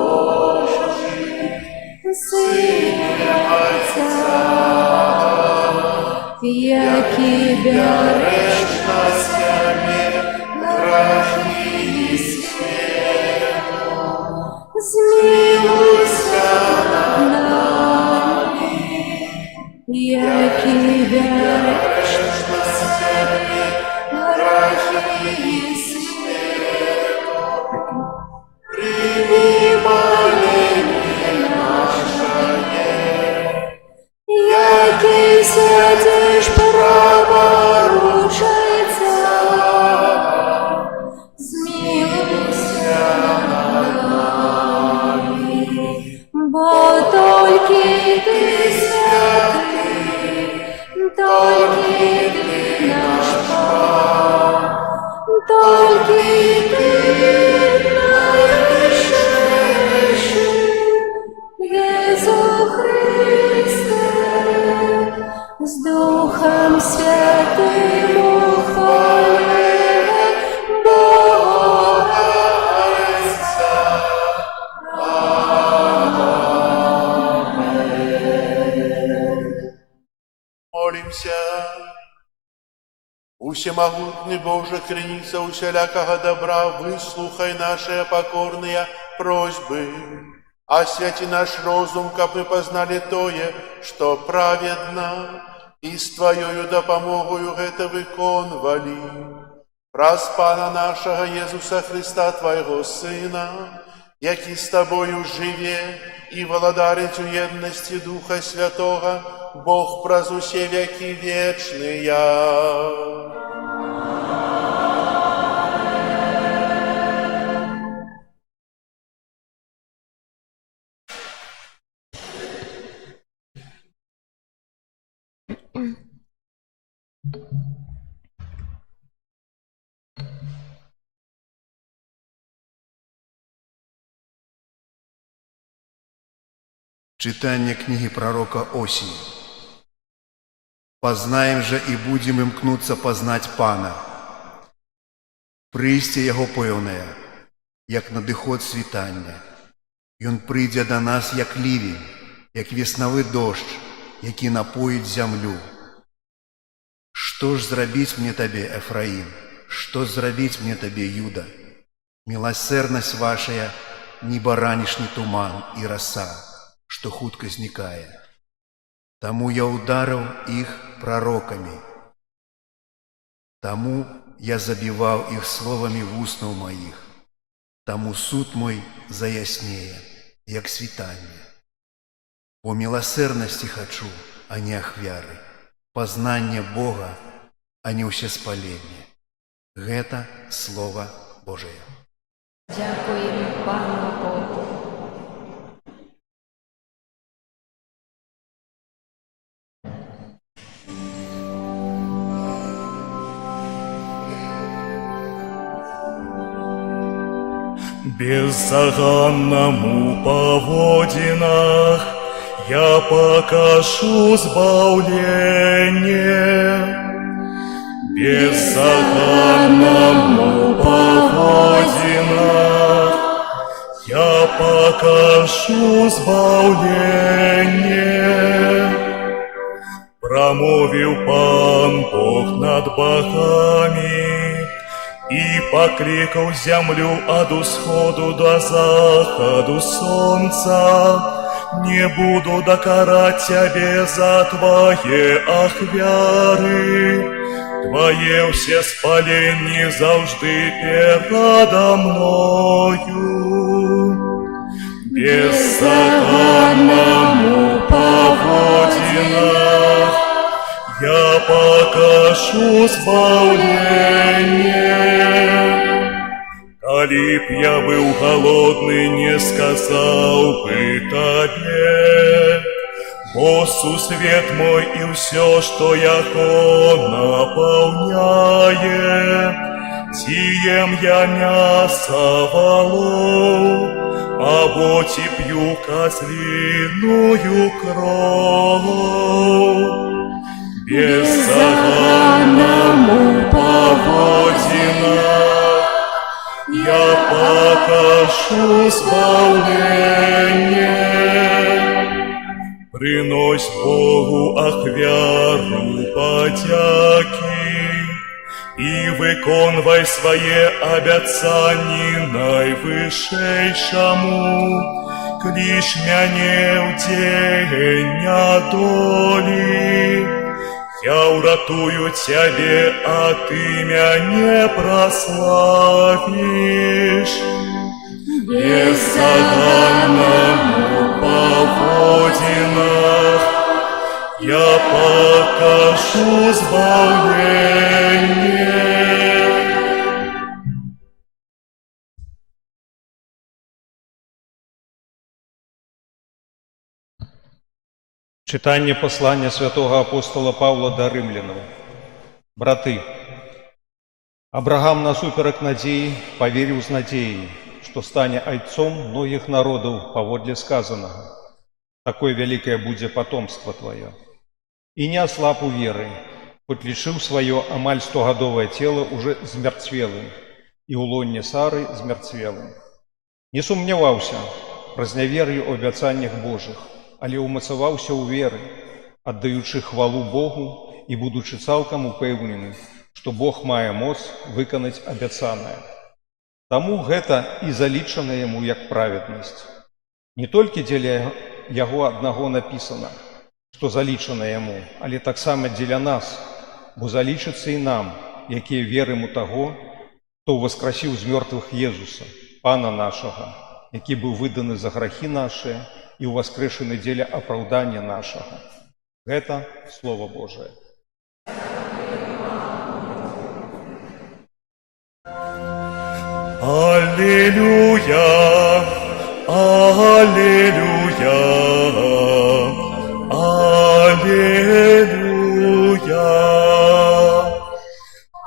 Божий, Сыне Отца, який береш на себе грехи і світу, змилуйся над нами, який береш на себе грехи і світу, прийми Ты святый, только Ты наш Бог, только Ты найвищейший, Jezu Chryste, z Duchem Świętym uchwalimy Boga Ojca. Молимся. Усемогутный Боже, креница усялякого добра, выслухай наши покорные просьбы. Освяти наш розум, как мы познали тое, что праведно, и с Твоею допомогою это виконвали. Праз Пана нашего Иисуса Христа, Твоего Сына, який с Тобою живе и владарить у едности Духа Святого, Бог праз усе веки вечные. Читание книги пророка Осии. «Познаем же и будем имкнуться познать Пана. Прийсце Яго пэўнае, як надыход світання. Ён прыйдзе да нас, як лівень, як веснавы дождж, які напоіць зямлю. Што ж зрабіць мне табе, Эфраім? Што зрабіць мне табе, Юда? Міласэрнасць вашая, нібы ранішні туман і раса, што хутка знікае. Таму я ударыў іх прарокамі. Таму я забіваў іх словамі вуснаў маіх. Таму суд мой заяснее, як світанне. Бо міласэрнасці хачу, а не ахвяры, пазнання Бога, а не ўсеспаленне. Гэта Слова Божае. Дякуємо Пану Богу. Беззаганному поводинах я покажу збавление. Беззаганному поводинах я покажу збавление. Промовил Пан Бог над богами, и покликал землю от усходу до заходу солнца. Не буду докарать тебе за твои ахвяры, твое все спаление завжди передо мною. Беззаганному поводинах я покажу збавление. Коли б я был голодный, не сказал бы тебе, Босу свет мой и все, что яко наполняет. Тием я мясо волов, а боти пью козлиную кровь. Беззаганному поводинах я покажу збавление. Принось Богу ахвяру подяки и виконвай своє обяцання найвищейшому. Клич мяне в день долі, я уратую тебе, а ты меня прославишь. Беззаганному поводинах я покажу збавление. Читання послання святого апостола Павла до римлянам. Браты, Абрагам насуперак надеи поверил с надеей, что стане отцом многих народов поводле сказанного. Такое великое будет потомство твое. И не ослаб у веры, хоть лишил свое амаль 100-годовое тело уже змертвелым, и у лонне Сары змертвелым. Не сумневался разноверию обяцаниях Божьих, але умацаваўся ў веры, аддаючы хвалу Богу і будучы цалкам упэўнены, што Бог мае моц выканаць абяцанае. Таму гэта і залічана яму як праведнасць. Не толькі дзеля яго аднаго напісана, што залічана яму, але таксама дзеля нас, бо залічыцца і нам, якія верым у таго, хто ўваскрасіў з мёртвых Езуса, Пана нашага, які быў выданы за грахі нашыя і ўваскрэшаны дзеля апраўдання нашага. Гэта Слово Божие. Аллилуйя, аллилуйя, аллилуйя,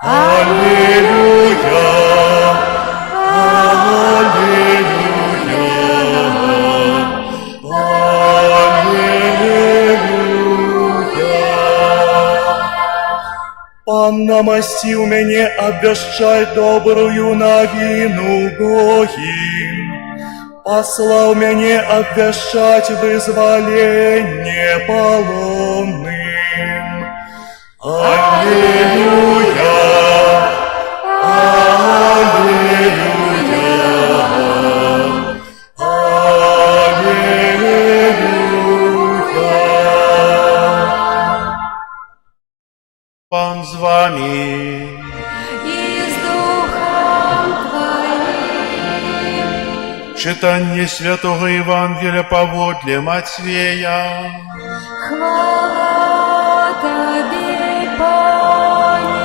аллилуйя, Пан намасціў мяне абвяшчаць добрую навіну Богім, паслаў мяне абвяшчаць вызваленне палонным. Аллилуйя, аллилуйя, аллилуйя. Пан з вами. И с Духом Твоим. Читання святого Євангелія паводле Матвея. Хвала Тебе, Пане.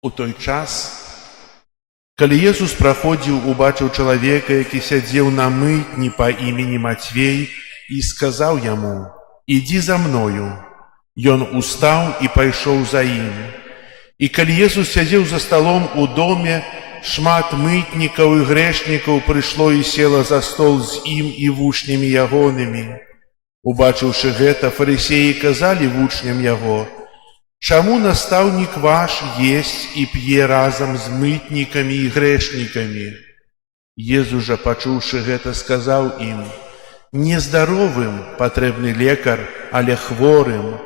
У той час, калі Jesús праходзіў, убачыў чалавека, які сядзеў на мытні па імені Матвей, і сказаў яму: «Ідзі за мною». Ён устаў і пайшоў за ім. І калі Jesús сядзеў за сталом у доме, шмат мытнікаў і грэшнікаў прыйшло і села за стол з ім і вучнямі ягонымі. Убачыўшы гэта, фарысеі казалі вучням яго: «Чаму настаўнік ваш есць і п'е разам з мытнікамі і грэшнікамі?» Езус жа, пачуўшы гэта, сказаў ім: «Не здаровым патрэбны лекар, але хворым.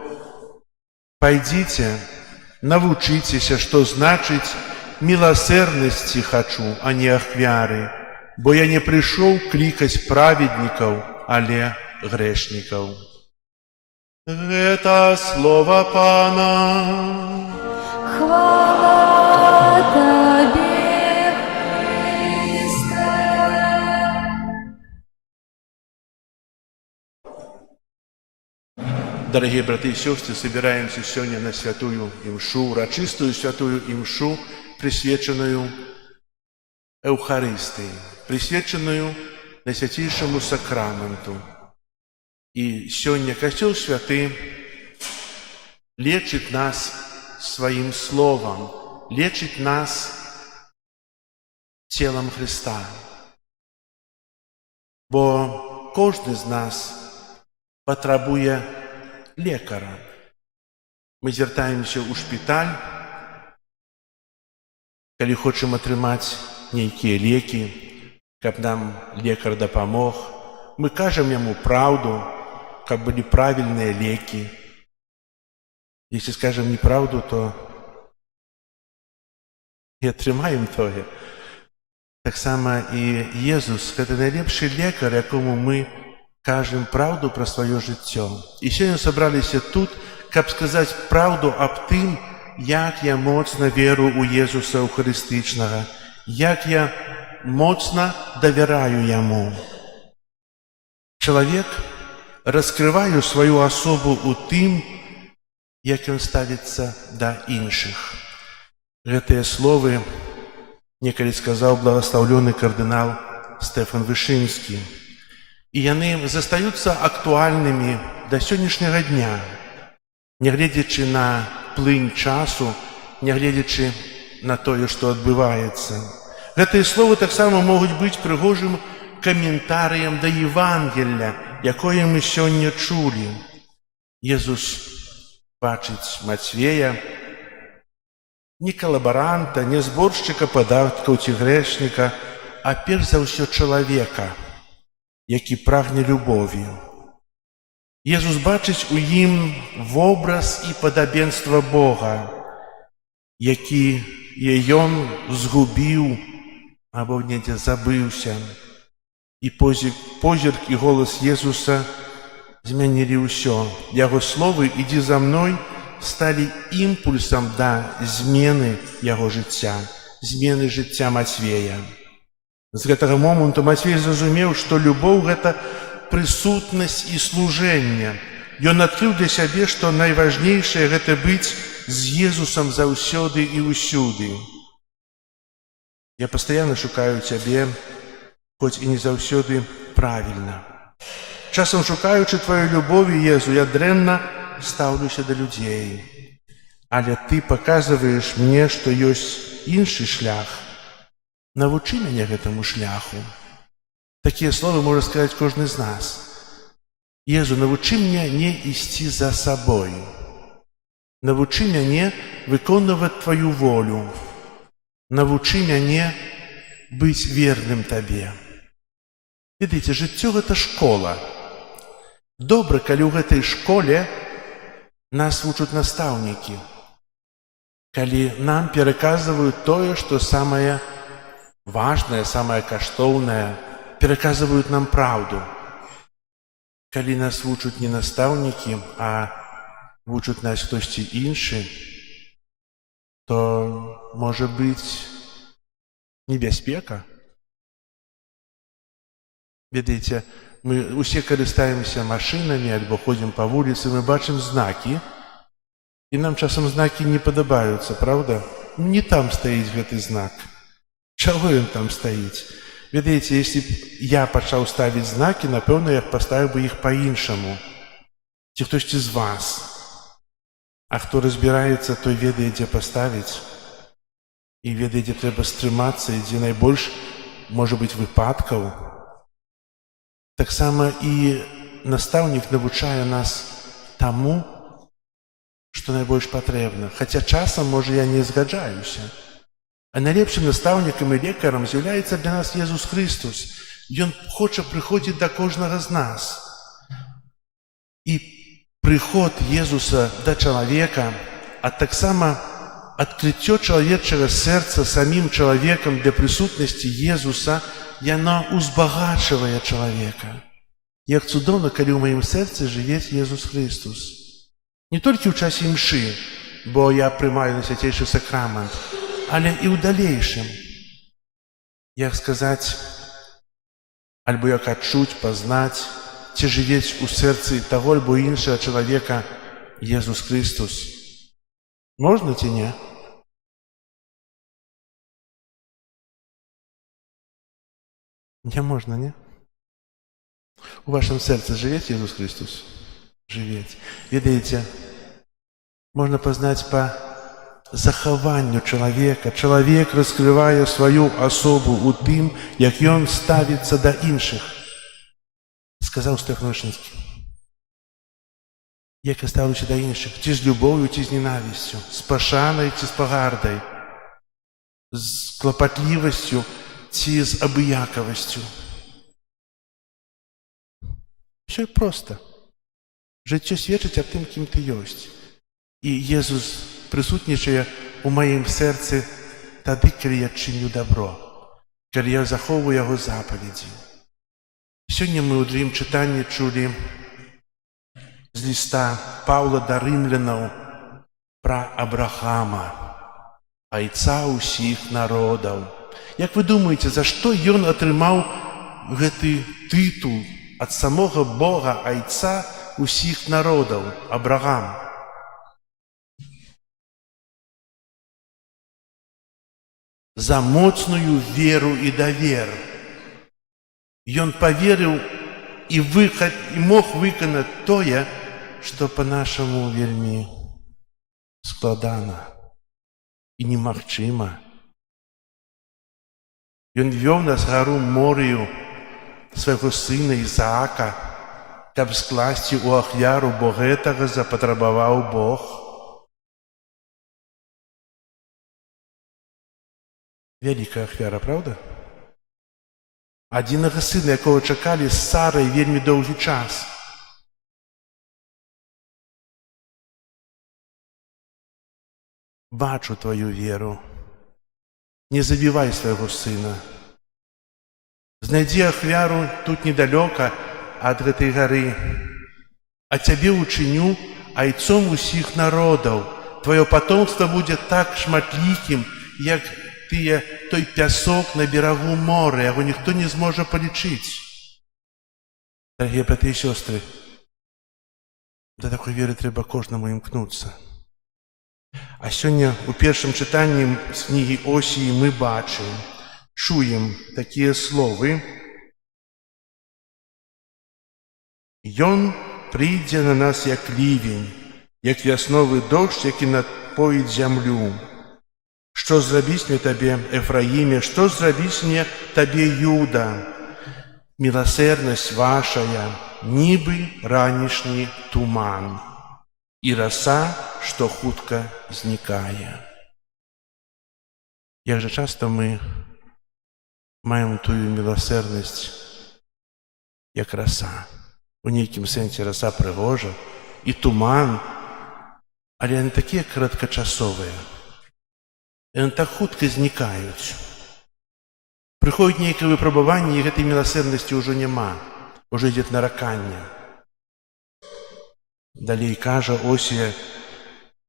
Пайдзіце, навучыцеся, што значыць міласэрнасці хачу, а не ахвяры, бо я не прыйшоў клікаць праведнікаў, але грэшнікаў». Гэта слова Пана. Хвала Тебе, Христе. Дорогие братья и сестры, собираемся сегодня на святую имшу, урочистую святую имшу, присвяченную Эвхаристии, присвяченную Наисвятейшему сакраменту. И сегодня Костел Святый лечит нас своим словом, лечит нас телом Христа. Бо каждый из нас потребує лекара. Мы звертаемся ў шпіталь, калі хочам атрымаць нейкія лекі, каб нам лекар дапамог. Мы кажам яму праўду, каб былі правільныя лекі. Если скажем неправду, то і атрымаем тое. Таксама і Езус — гэта найлепшы лекар, якому мы кажем правду про свое жыццё. І сёння сабраліся тут, каб сказаць праўду аб тым, як я моцна веру ў Езуса Эўхарыстычнага, як я моцна давяраю Яму. Чалавек раскрывае сваю асобу ў тым, як ён ставіцца да іншых. Гэтыя словы некалі сказаў благаслаўлёны кардынал Стэфан Вышынскі. І яны застаюцца актуальнымі да сённяшняга дня, нягледзячы на плынь часу, нягледзячы на тое, што адбываецца. Гэтыя словы таксама могуць быць прыгожым каментарыем да Евангелля, якое мы сёння чулі. Езус бачыць Мацвея, не калабаранта, не зборшчыка падаткаў ці грэшніка, а перш за ўсё чалавека, які прагне любові. Езус бачыць у ім вобраз і падабенства Бога, які ён згубіў або недзе забыўся. І позірк і голас Езуса змянілі ўсё. Яго словы «Ідзі за мной» сталі імпульсам да змены яго жыцця, змены жыцця Мацвея. З гэтага моманту Мацвей зразумеў, што любоў – гэта прысутнасць і служэнне. Ён адкрыў для сябе, што найважнейшае – гэта быць з Езусам заўсёды і ўсюды. Я пастаянна шукаю цябе, хоць і не заўсёды правільна. Часам, шукаючы тваю любові, Езу, я дрэнна стаўлюся да людзей. Але ты паказваеш мне, што ёсць іншы шлях. Навучы мяне гэтаму шляху. Такія словы можа сказаць кожны з нас. Езу, навучы мне не ісці за сабой. Навучы мяне выконваць тваю волю. Навучы мяне быць верным табе. Ведаеце, жыццё – гэта школа. Добра, калі ў гэтай школе нас вучаць настаўнікі, калі нам пераказваюць тое, што самае важнае, самае каштоўнае, пераказваюць нам праўду. Калі нас вучаць не настаўнікі, а вучаць нас хтосьці іншы, то можа быць небяспека. Ведаеце, мы усе карыстаемся машынамі альбо ходзім па вуліцы, мы бачым знакі, і нам часам знакі не падабаюцца, правда? Не там стаіць гэты знак. Чаго ён там стаіць? Ведаеце, если б я пачаў ставіць знакі, напэўна, я паставіў бы іх па-іншаму. Ці хтосьці з вас. А хто разбіраецца, той ведае, дзе паставіць. І ведае, дзе трэба стрымацца, і дзе найбольш, можа быць, выпадкаў. Таксама і настаўнік навучае нас таму, што найбольш патрэбна. Хаця часам, можа, я не згаджаюся. А найлепшым настаўнікам і лекарам з'яўляецца для нас Езус Христос. Ён хоча прыходзіць да кожнага з нас. І прыход Езуса да чалавека, а таксама адкрыццё чалавечага сэрца самім чалавекам для прысутнасці Езуса, яна узбагачвае чалавека. Як цудоўна, калі ў маім сэрцы жыве Езус Христос. Не толькі ў часе імшы, бо я прымаю на свяцейшы сакрамент, але і ў далейшым. Як сказаць, альбо як адчуць, пазнаць, ці жывець у сэрцы таго альбо іншага чалавека Езус Христос. Можна ці не? Не можна, не? У вашым сэрцы жывець Езус Христос? Жывець. Ведаеце, можна пазнаць па захаванню чалавека. Чалавек раскрывае сваю асобу ў тым, як ён ставіцца да іншых. Сказаў Стэфан Вышынскі. Як я ставлюся да іншых? Ці з любоўю, ці з ненавісцю? З пашанай, ці з пагардай? З клапатлівасцю, ці з абыякавасцю? Все проста. Жыццё сведчыць аб тым, кім ты ёсць. І Езус прысутнічае ў маім сэрцы тады, калі я чыню дабро, калі я захоўваю яго запаведзі. Сёння мы ў другім чытанні чулі з ліста Паўла да рымлянаў пра Абрахама, айца ўсіх народаў. Як вы думаеце, за што ён атрымаў гэты тытул ад самога Бога, айца ўсіх народаў, Абрахам? за моцную веру и давер. Ён поверыў і мог выканаць тое, што па-нашаму вельмі складана і немагчыма. Ён вёў нас гару Морыю свайго сына Ізаака, каб скласці ў ахвяру, бо гэтага запатрабаваў Бог. Вялікая ахвяра, правда? Адзінага сына, якога чакалі з Сарай вельмі доўгі час. Бачу твою веру. Не забівай свайго сына. Знайдзі ахвяру тут недалёка ад гэтай гары. А цябе учыню айцом усіх народаў. Твоё патомство будзе так шматлікім, як той пясок на берагу моря, яго ніхто не зможа палічыць. Дарагія браты і сёстры, да такой веры трэба кожнаму імкнуцца. А сёння у першым чытанні з кнігі Осіі мы бачым, чуем такія словы. Ён прыйдзе на нас як лівень, як вясновы дождж, які напоіць зямлю. Што зрабіць мне табе, Эфраіме, што зрабіць мне табе, Юда? Міласэрнасць вашая, нібы ранішні туман, і раса, што хутка знікае. Як жа часта мы маем тую міласэрнасць, як раса. У нейкім сэнсе раса прыгожа, і туман, але яны такія кароткачасовыя. Яны так хутка знікаюць. Прыходзіць нейкае выпрабаванне, і гэтай міласэрнасці ўжо няма, ўжо ідзе нараканне. Далей кажа Осія: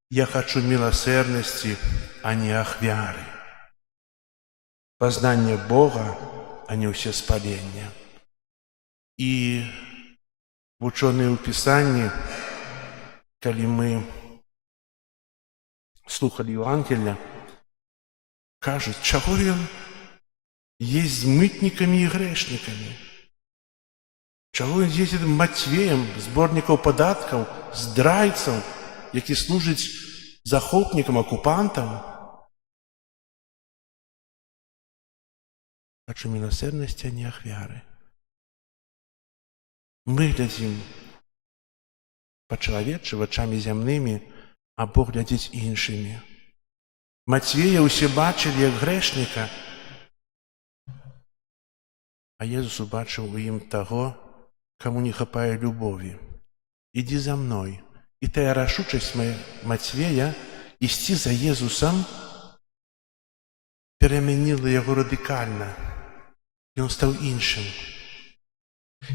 я хачу міласэрнасці, а не ахвяры. Пазнанне Бога, а не ўсе спалення. І вучоныя ў Пісанні, калі мы слухалі Евангелія, кажуць, чаго ён есть з мытнікамі і грэшнікамі? Чаго ён есть з Матвеем, зборнікаў падаткаў, здрайцаў, які служыць захопнікам, акупантам? Хачу міласэрнасці, а не ахвяры. Мы глядзім па-чалавечы вачамі зямнымі, а Бог глядзіць іншымі. Матвея ўсе бачылі як грэшніка, а Езус убачыў у ім таго, каму не хапае любові. Ідзі за мной. І тая рашучасць Матвея ісці за Езусам перамяніла яго радыкальна. Ён стаў іншым.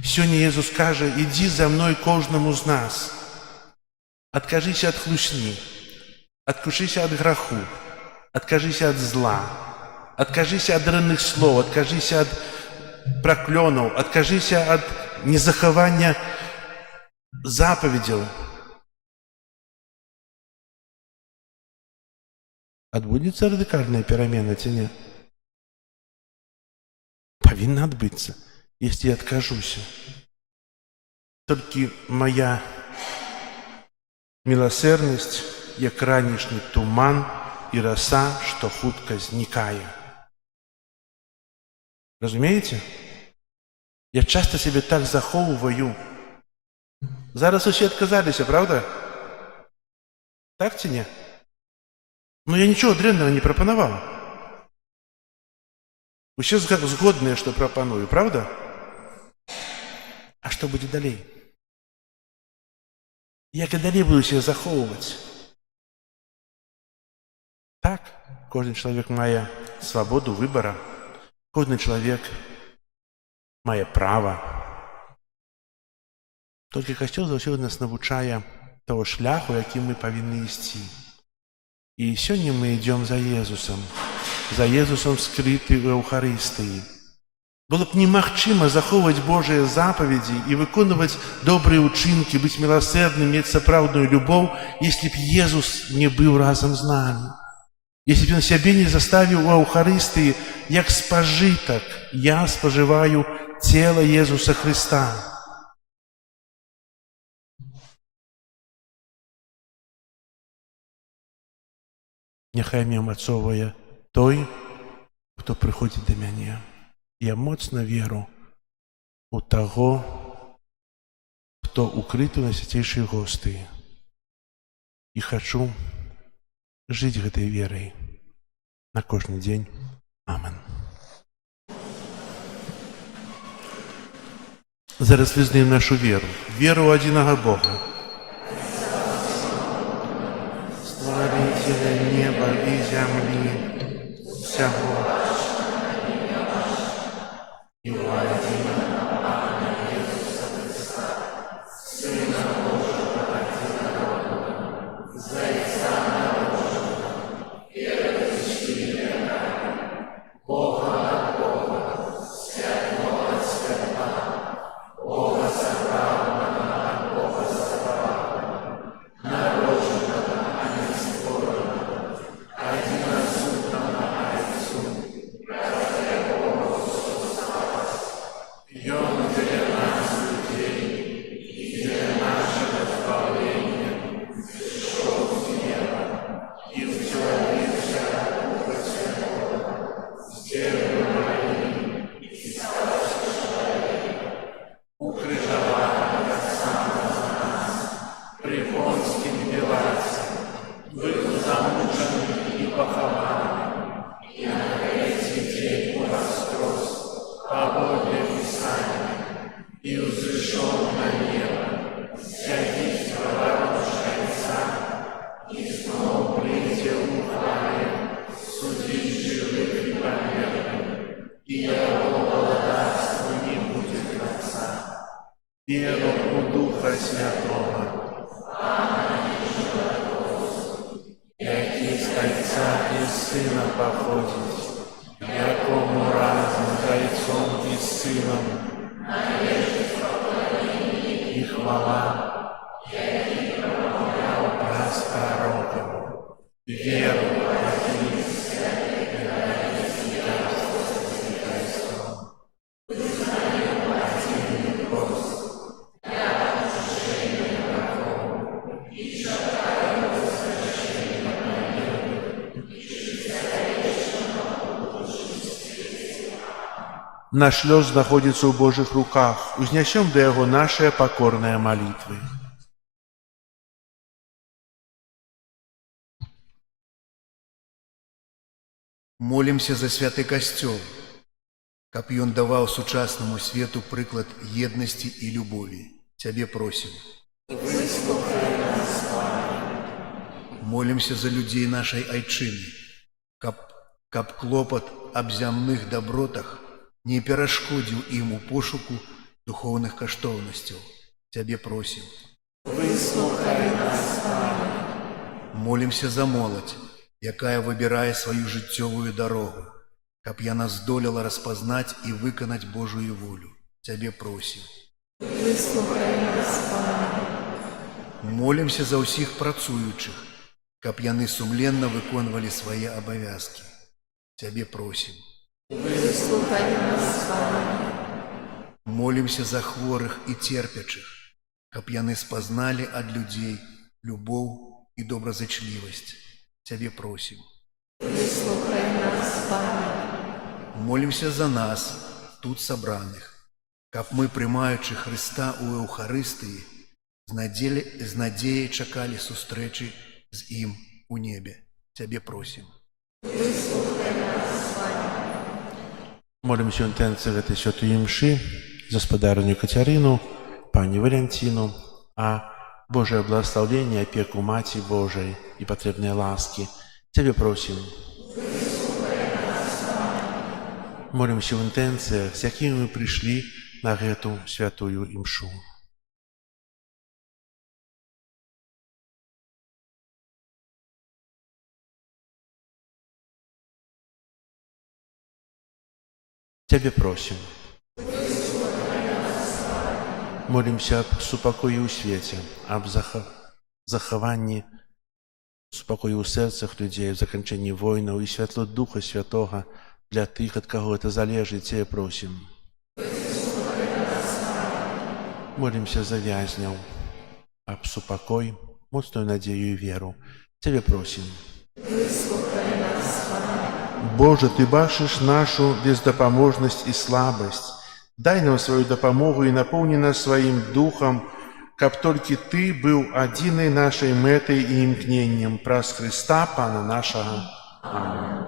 Сёння Езус кажа: ідзі за мной кожнаму з нас. Адкажыся ад хлусні, адкажыся ад граху, адкажыся ад зла, адкажыся ад дрэнных слоў, адкажыся ад праклёнаў, адкажыся ад незахавання запаведзяў. Адбудзецца радыкальная перамена ці не? Павінна адбыцца, если я адкажуся. Толькі моя міласэрнасць, як ранішні туман, і раса, што хутка знікае. Разумееце? Я часта сябе так захоўваю. Зараз усе адказаліся, правда? Так ці не? Но я нічого дрэннага не прапанаваў. Усе згодныя, што прапаную, правда? А што будзе далей? Як і далей буду сябе захоўваць? Так, кожны чалавек мае свабоду выбара, кожны чалавек мае права. Толькі Касцёл заўсёды нас навучае таго шляху, якім мы павінны ісці. І сёння мы ідзём за Езусам скрыты ў Эўхарыстыі. Было б немагчыма захоўваць Божыя запаведзі і выконваць добрыя ўчынкі, быць міласэрным, мець сапраўдную любоў, если б Езус не быў разам з намі. Если б ён сябе не заставіў у Эўхарыстыі, як спажытак, я спажываю цела Езуса Христа. Няхай мне мацовае той, хто прыходзіць да мяне. Я моцна веру у таго, хто укрыты на свяцейшай гостыі. І хачу жыць гэтай верай на кожны дзень. Амен. Зараз вызнаем нашу веру. Веру у адзінага Бога. Стварыцеля неба і зямлі, усяго. І ў адзінага Пана Ісуса Христа, Сына Божага ад Отца, Зайца народженого, первосвященника, Бога от Бога, святого от святого, Бога собравного от Бога собравного, народженного, а не створенного, единосущного Отцу, ради Бога состава. Он для нас людей и для нашего избавления пришел в неба и втелился Духа Святого, с Девы Марии и стал человеком, укрыжован от самого нас, при Понтии Пилате, был замучен и похован, и на третий день воскрес по воле Писания, и взошел на небо, сядет праворуч Отца, и снова придет в хвале, судить живых и померных, и его володарство не будет конца. Веру у Духа Святого, який з Отця і Сина походить, якому разом з Отцом і Сином і хвала, який промовляв праз пророком, віру в Христа і Христом, визнаю один Господь, для прощення грехов і чекаю возвращення помилуй, і Наш лёс знаходзіцца ў Божых руках. Узнясём да Яго нашыя пакорныя малітвы. Молімся за святы касцёл, каб ён даваў сучаснаму свету прыклад еднасці і любові. Цябе просім. Молімся за людзей нашай айчыны, каб клопат аб зямных дабротах не перашкодзіў ім у пошуку духоўных каштоўнасцяў. Цябе просім. Выслухай нас, Пане. Молімся за моладзь, якая выбірае сваю жыццёвую дарогу, каб яна здолела распазнаць і выканаць Божую волю. Цябе просім. Выслухай нас, Пане. Молімся за ўсіх працуючых, каб яны сумленна выконвалі свае абавязкі. Цябе просім. Выслухай нас, Пане. Молімся за хворых і церпячых, каб яны спазналі ад людзей любоў і добразычлівасць. Цябе просім. Выслухай нас, Пане. Молімся за нас, тут сабраных, каб мы, прымаючы Хрыста ў Эўхарыстыі, з надзеяй чакалі сустрэчы з ім у небе. Цябе просім. Выслухай нас, Пане. Молимся у інтенції гэтай святої мши за спадарню Кацярыну, пані Валянціну, а Божае благословение, опеку Маці Божай і патрэбныя ласкі. Цябе просім. Молимся в інтенціях, з якімі мы прыйшлі на гэту святую імшу. Цябе просім. Молімся аб супакоі ў свеце, аб захаванні спокою ў сэрцах людзей, в заканчэнні войнаў і святло Духа Святога для тых, ад каго это залежыць, Цябе просім. Молімся за вязняў, аб супакой, моцную надзею і веру. Цябе просім. Выслухай нас, Пане. Боже, Ты бачыш нашу бездапаможнасць і слабасць. Дай нам сваю дапамогу і напоўні нас сваім духам, каб толькі Ты быў адзінай нашай мэтай і імкненнем праз Хрыста, Пана нашага. Амин.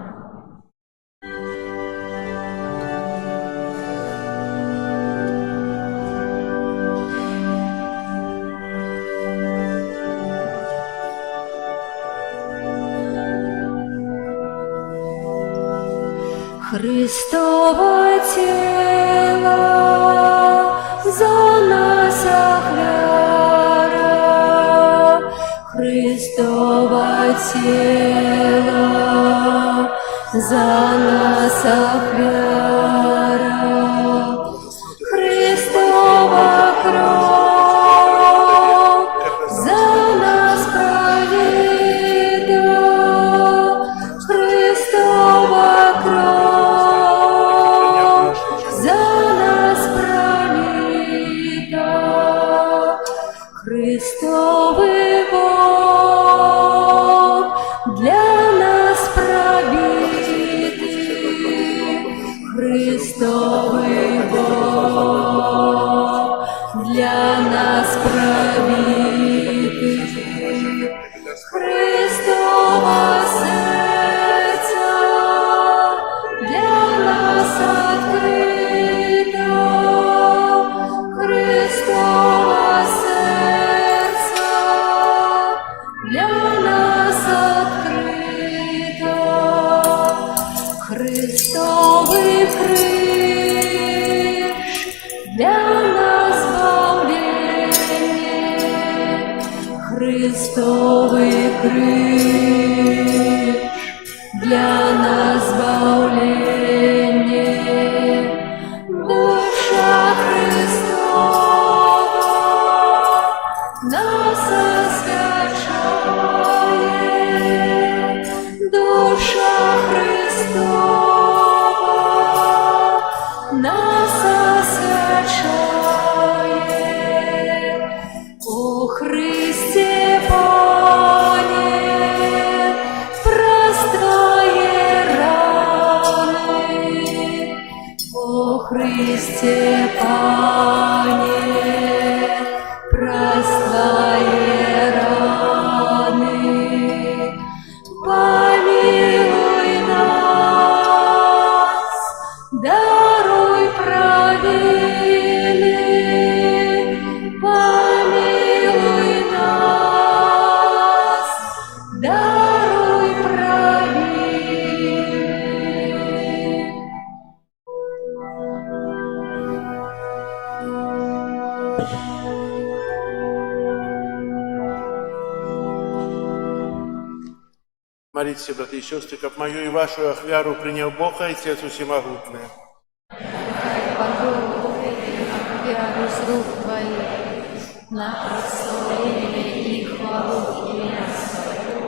Христово тіло за нас охляра, Христово тіло за нас охляра, Христова кров за нас пролита, Христова кров за нас пролита, Христовый Бог для нас пробитый, Христовый Бог для нас пробитый, Христово сердце для нас открыто, Христово сердце для нас открыто, Христовый крыж для нас избавление, Христовый крыж для нас избавление, душа Христова нас освящает, душа Христова нас освящает. О Христе, Пане, простое раны, о Христе, Пане, простое раны, помилуй нас, даруй правины, помилуй нас, даруй правины. Молитесь, братья и сестры, как мою и вашу ахвяру принял Бог, Отец Всемогутный. Веру с рук Твоих на прославление и хвалу имя Свое,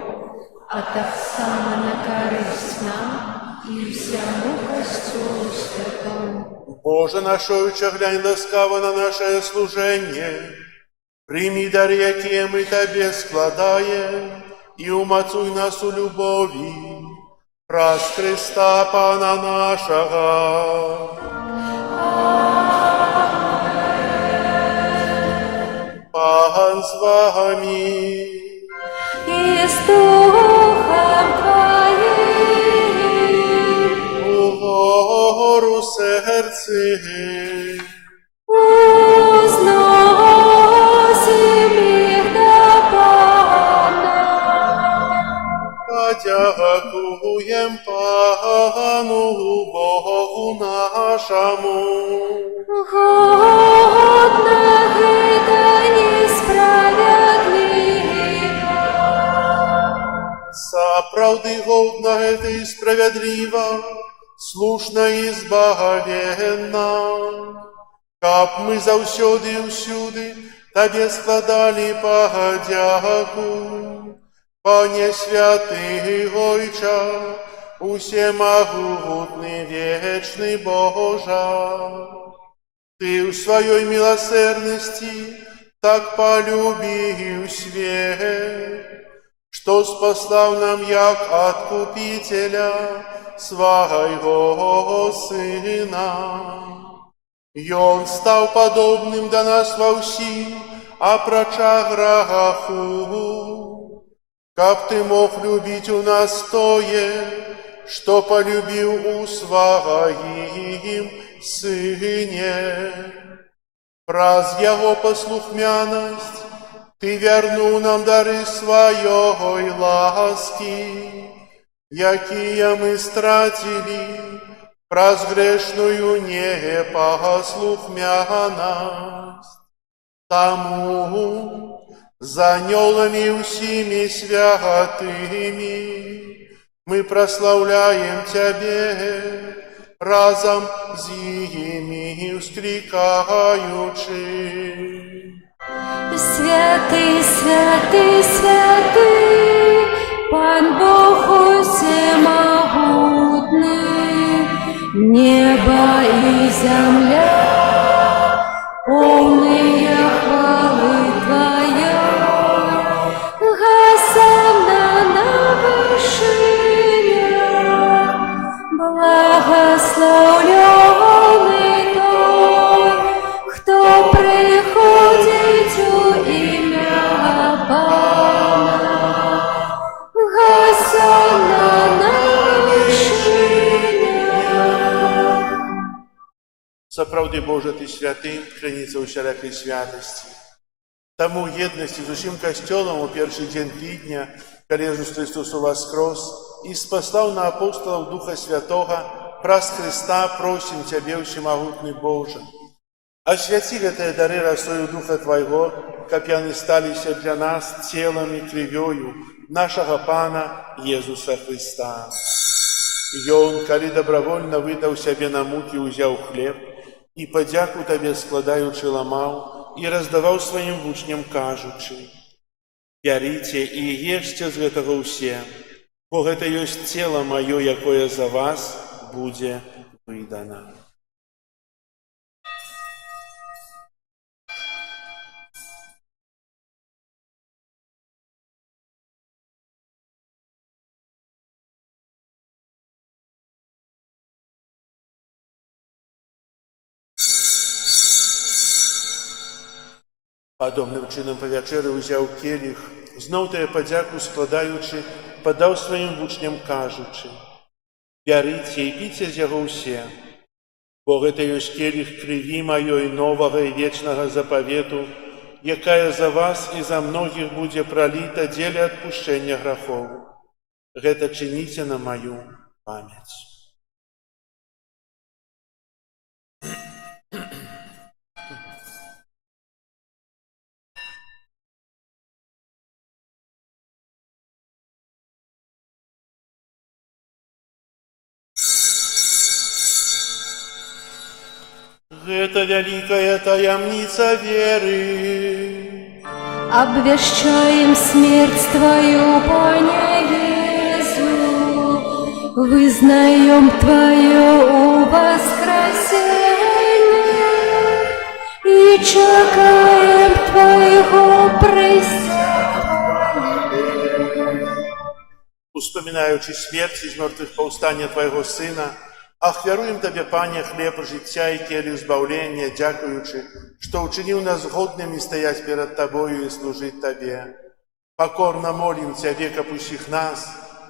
а так само на корысть нам и всему Костюлу Святому. Боже нашою, глянь ласкаво на наше служение, прими дары, якие мы Тебе складаем, и умацуй нас у любови, праз Христа Пана нашего. Пан с вами, И с Духом Твоим у гору сердце, узносим их до Пана. подякуем Пану Богу нашему. Годно это несправедливо, Сапраўды годна гэта і справядліва, слушна і збагавенна, каб мы заўсёды і ўсюды Табе складалі падзяку, Пане святый Ойча, усемогутный вечный Божа, Ты в своей милосердности так полюбил свет, что спасал нам як Откупителя Своего Сына. И Он стал подобным до нас во всем, опроча греху, как Ты мог любить у нас тое, что полюбил у Своим Сыне. Раз Его послухмяность, Ты вернул нам дары Своей ласки, якие мы стратили, праз грешную непослухмяность. Тому за анёлами всеми святыми мы прославляем Тебе, разом с ими вскликаючи. Святый, святый, святый, Пан Бог всемогутный, небо и земля, полные хвалы Твоей. Госанна на вершинах, благословленный Той, кто приходит у имя Пана. Госанна на вершинах. Сапраўды Божа, Ты святы, крыніца усялякай святасці. Таму єднасці з усім касцёлам у першы дзень тыдня, калі Jesús Христос уваскрос і спаслаў на апостолаў Духа Святога, праз Христа просім Цябе, всемагутны Божа. Асвяці гэтыя дары расою Духа Твайго, каб яны сталіся для нас целам і крывёю нашага Пана Jesúsa Христа. Ён, калі добравольна выдаў сябе на мукі, узяў хлеб і падзяку Табе складаючы ламаў і раздаваў сваім вучням, кажучы: «Бярыце і ешце з гэтага ўсе, бо гэта ёсць цела маё, якое за вас будзе выдана». Падобным чынам па вячэры ўзяў келіх, зноў тая падзяку складаючы, падаў сваім вучням, кажучы: «Бярыце і піце з яго ўсе, бо гэта ёсць келіх крыві маёй новага і вечнага запавету, якая за вас і за многіх будзе праліта дзеля адпушчэння грахоў. Гэта чыніце на маю памяць». Гэта вялікая таямніца веры. Обвещаем смерть Твою, Пане Иисус, вызнаем Твое воскресение и чекаем Твоего присягания. Успоминаючи смерть из мертвых повстання Твоего Сына, ахвяруем Табе, Пане, хлеб життя и келих збавлення, дякуючи, что учинил нас годными стоять перед Тобою и служить Табе. Покорно молим Тебе, как усіх нас,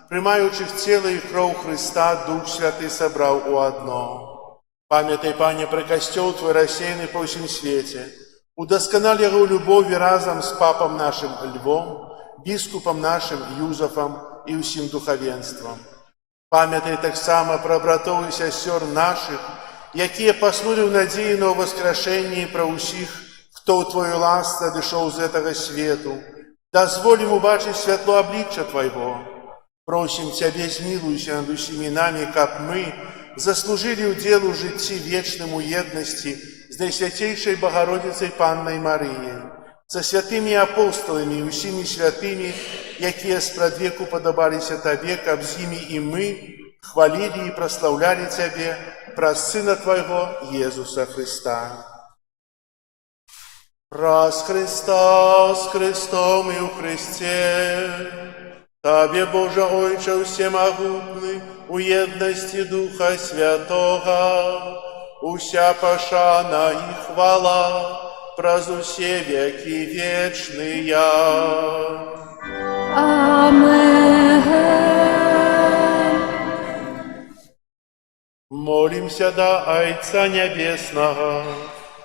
приймаючи тело и кров Христа, Дух Святый собрал у одно. Памятай, Пане, про костел Твой рассеянный по всем свете, удосконал его любовью разом с папом нашим Львом, біскупом нашим Юзефом и усім духовенством. Памятай так само про братов и сестер наших, якія паснули в надеї на воскрешение, про усіх, хто у Твою ласку дошел з этого свету. Дозволим убачить святло обличчя Твоего. Просим Тебе, змилуйся над усіми нами, как мы заслужили удел у житті вечному єдності з Найсвятейшей Богородицей Панной Марией, со святыми апостолами и усими святыми, якія спрадвеку падабаліся Табе, каб з імі і мы хвалілі і праслаўлялі Цябе праз Сына Твайго Езуса Христа. Праз Христа, с Христом и у Христе, Табе, Боже Ойче всемогутный, у едности Духа Святого, уся пошана и хвала, праз усе веки вечные. Амен. Молимся до Отца Небесного,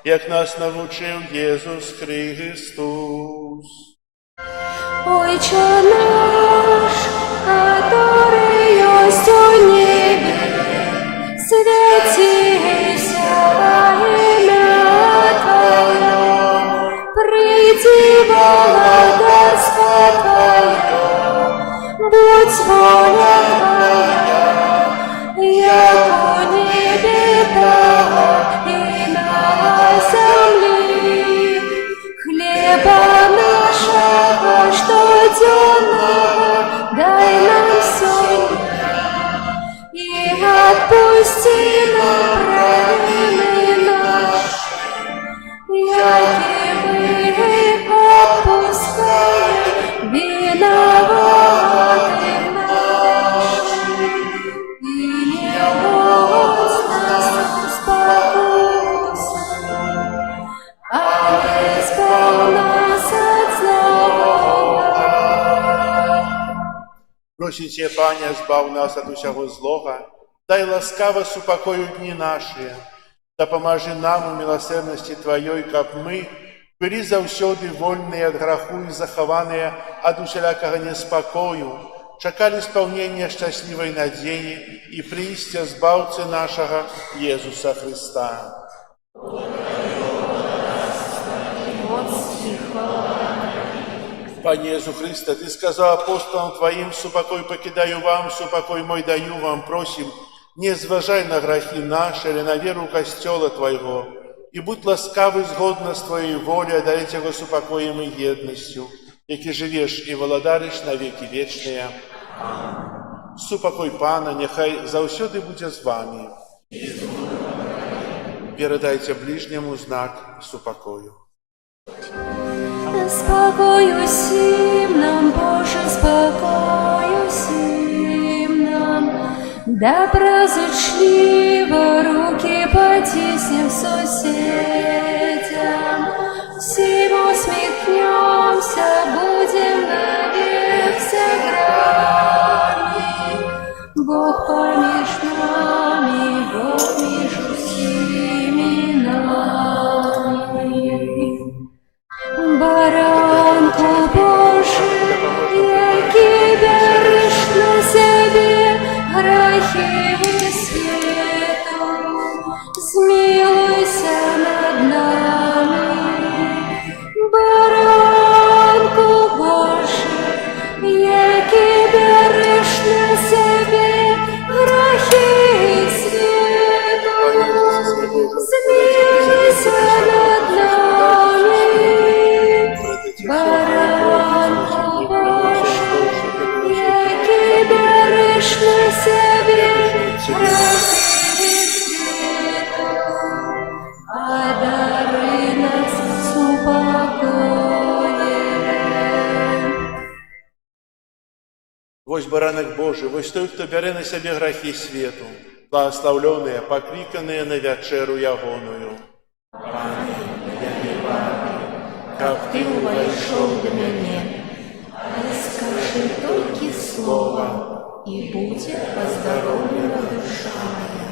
як нас навучив Єсус Христос. Отче наш, который есть у небе, святися имя Твое, приди благодатство Твое, будь воля Твоя, як у небе, так и на земли. Хлеба нашего штоденного дай нам сегодня, и отпусти нам провины наши, яки мы отпускаем виноватым нашим. И не вводь нас в искушение, а избавь нас от злого. Просите, Пане, збав нас от усього злого, дай ласкаво супокою дни наши, да поможи нам у милосердности Твоей, каб мы были заўсёды вольные от граху и захованные от усялякого неспокою, чакали исполнения счастливой надеи и прийстя Збавцы нашего Иисуса Христа. Пане Иисус Христе, Ты сказал апостолам Твоим: «Супокой покидаю вам, супокой мой даю вам». Просим, не зважай на грехи наши или на веру костела Твоего, и будь ласкавый згодно с Твоей волей, дарить его супокоем и едностью, яки живешь и владаришь на веки вечные. Супокой Пана, нехай заўсёды будзе з вами. Передайте ближнему знак супокою. Спокою сим нам, Боже, спокою сим нам, доброзычливо руки потиснем соседям, всем усмехнемся, будем навек сограны. Бог помеж нами, Бог между всеми нами. Баранку Божий, який береш на себе грехи світу, змилуйся над нами. Баранку Божий, який береш на себе грехи світу, змилуйся над нами. Баранку Божий, який береш на себе грехи світу, а дари нас супокоєм. Вось баранок Божий, вось той, хто бярэ на сябе грахі свету, благословленные, покликанные на вечеру ягоную. Пане, я не варты, каб Ты увайшоў до мяне, Але скажи толькі слово, і будзе поздоровлена душа моя.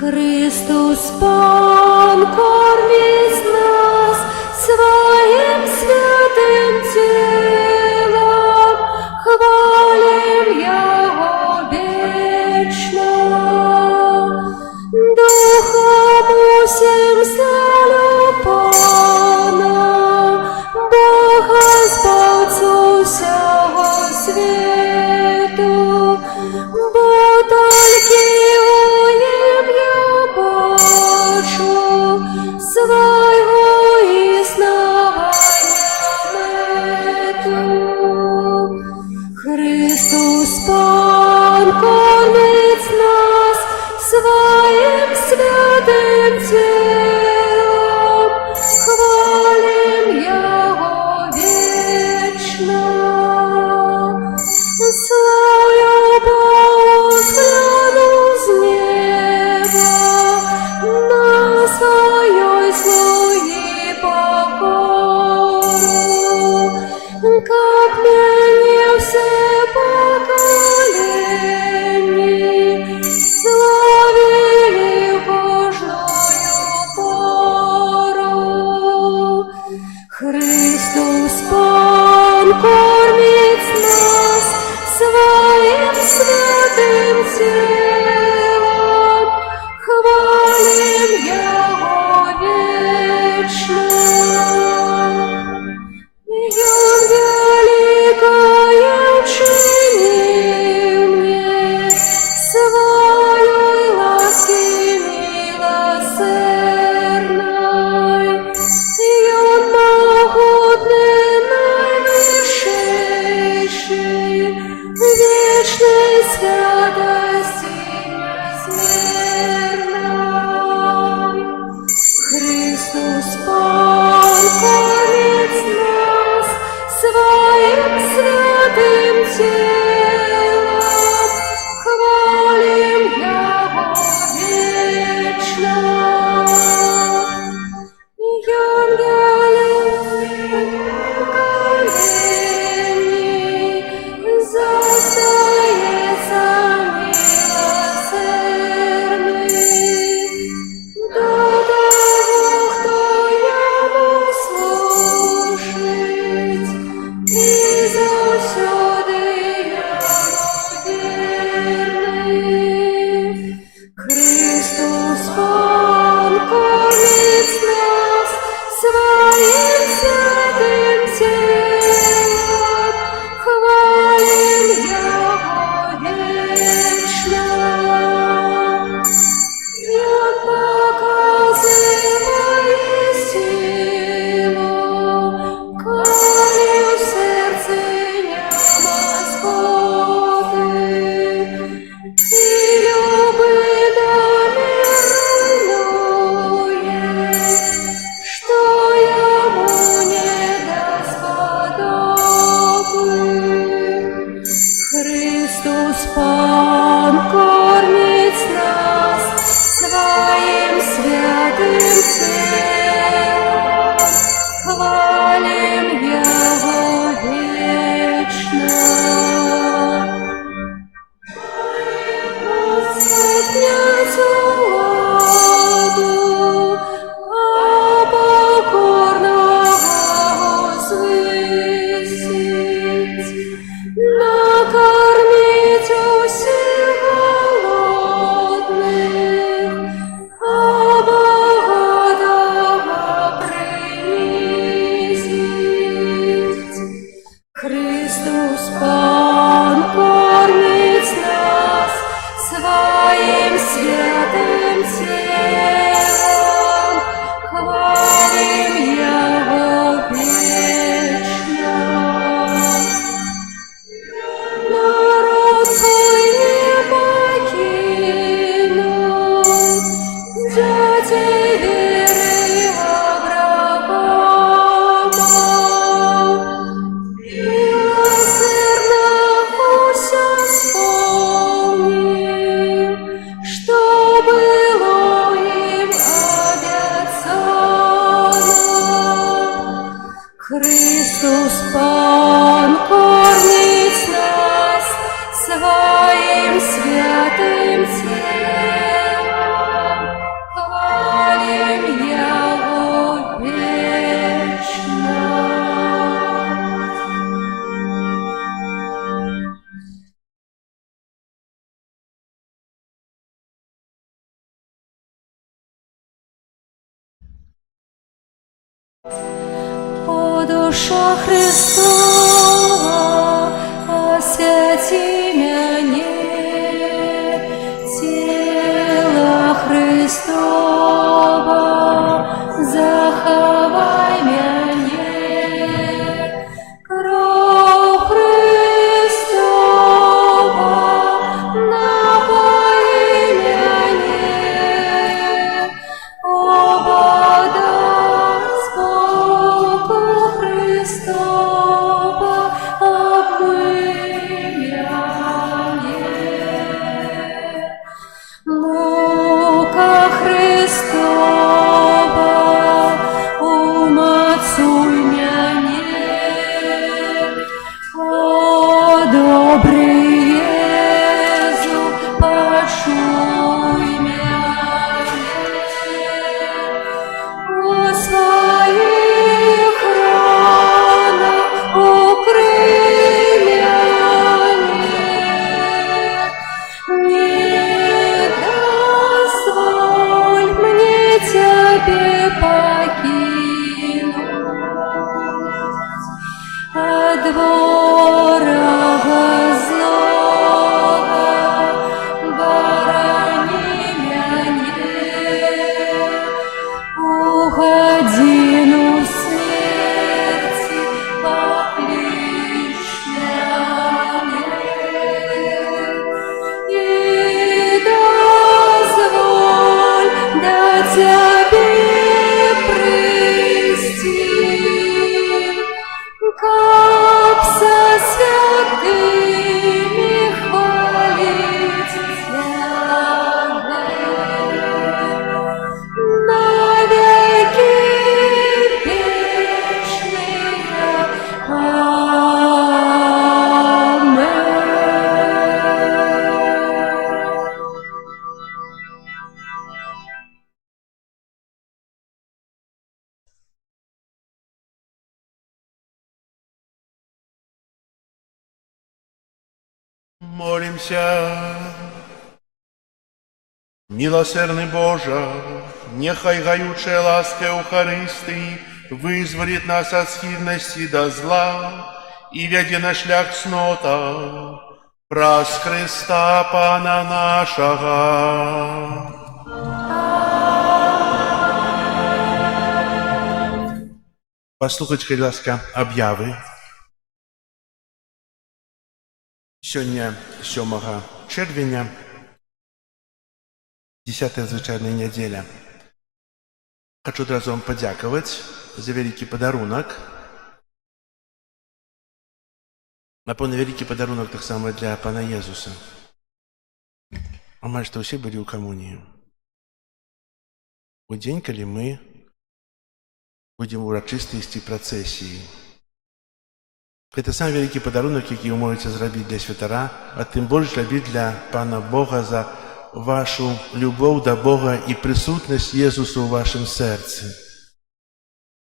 Христос Пан кормить нас своим святым телом, хвалим Его вечно, Духом усим славим. Христос Пан кормить нас своим святым телом, хвалим Его вечно. Он великое учини мне, своей ласки милосердной, и Он могутный наивысший, вечной святости неизмерной. Христос Пан кормит нас своим святым телом, хвалим Его вечно. Ангелы застается милосердный до того, кто Ему служить, и завсёды Ему верный. Христос Пан кормит нас своим святым телом, хвалим Его вечно. И Он показывает силу, коли в сердце нема скорби, и любы домирует, что Ему не даст Христос Пан кормит нас своим святым телом, хвалим Его вечно. Поднять уладу, а покорного возвысить, накормить усих голодных, а богатого принизить. Христос Пан кормит нас своим святым телом, хвалим Его вечно. Народ свой не покинул, детей веры Авраама. Милосердно уся вспомним, что было им обетовано. Христос Пан кормит нас своим святым телом, хвалим Его вечно. О, душа Христова, освяти меня, тело Христово, заховай меня, кровь Христова, напои меня, о, вода Богу Христу. Молимся. Милосердный Боже, нехай гаючая ласка Евхаристии вызволит нас от схильности до зла и веди на шлях цнота, праз Христа Пана нашего. Послухайте, будь ласка, об'яви. Сьогодні 7 червня, 10-та звичайна неділя. Хочу одразу вам подякувати за великий подарунок. Напевно, великий подарунок так само для Пана Єзуса. А майже усі були у комунії. У день, коли ми будемо урочистості процесії. Це сам великий подарунок, який ви можете зробити для святара, а тим більше зробити для Пана Бога за вашу любов до Бога і присутність Єсуса у вашому серці.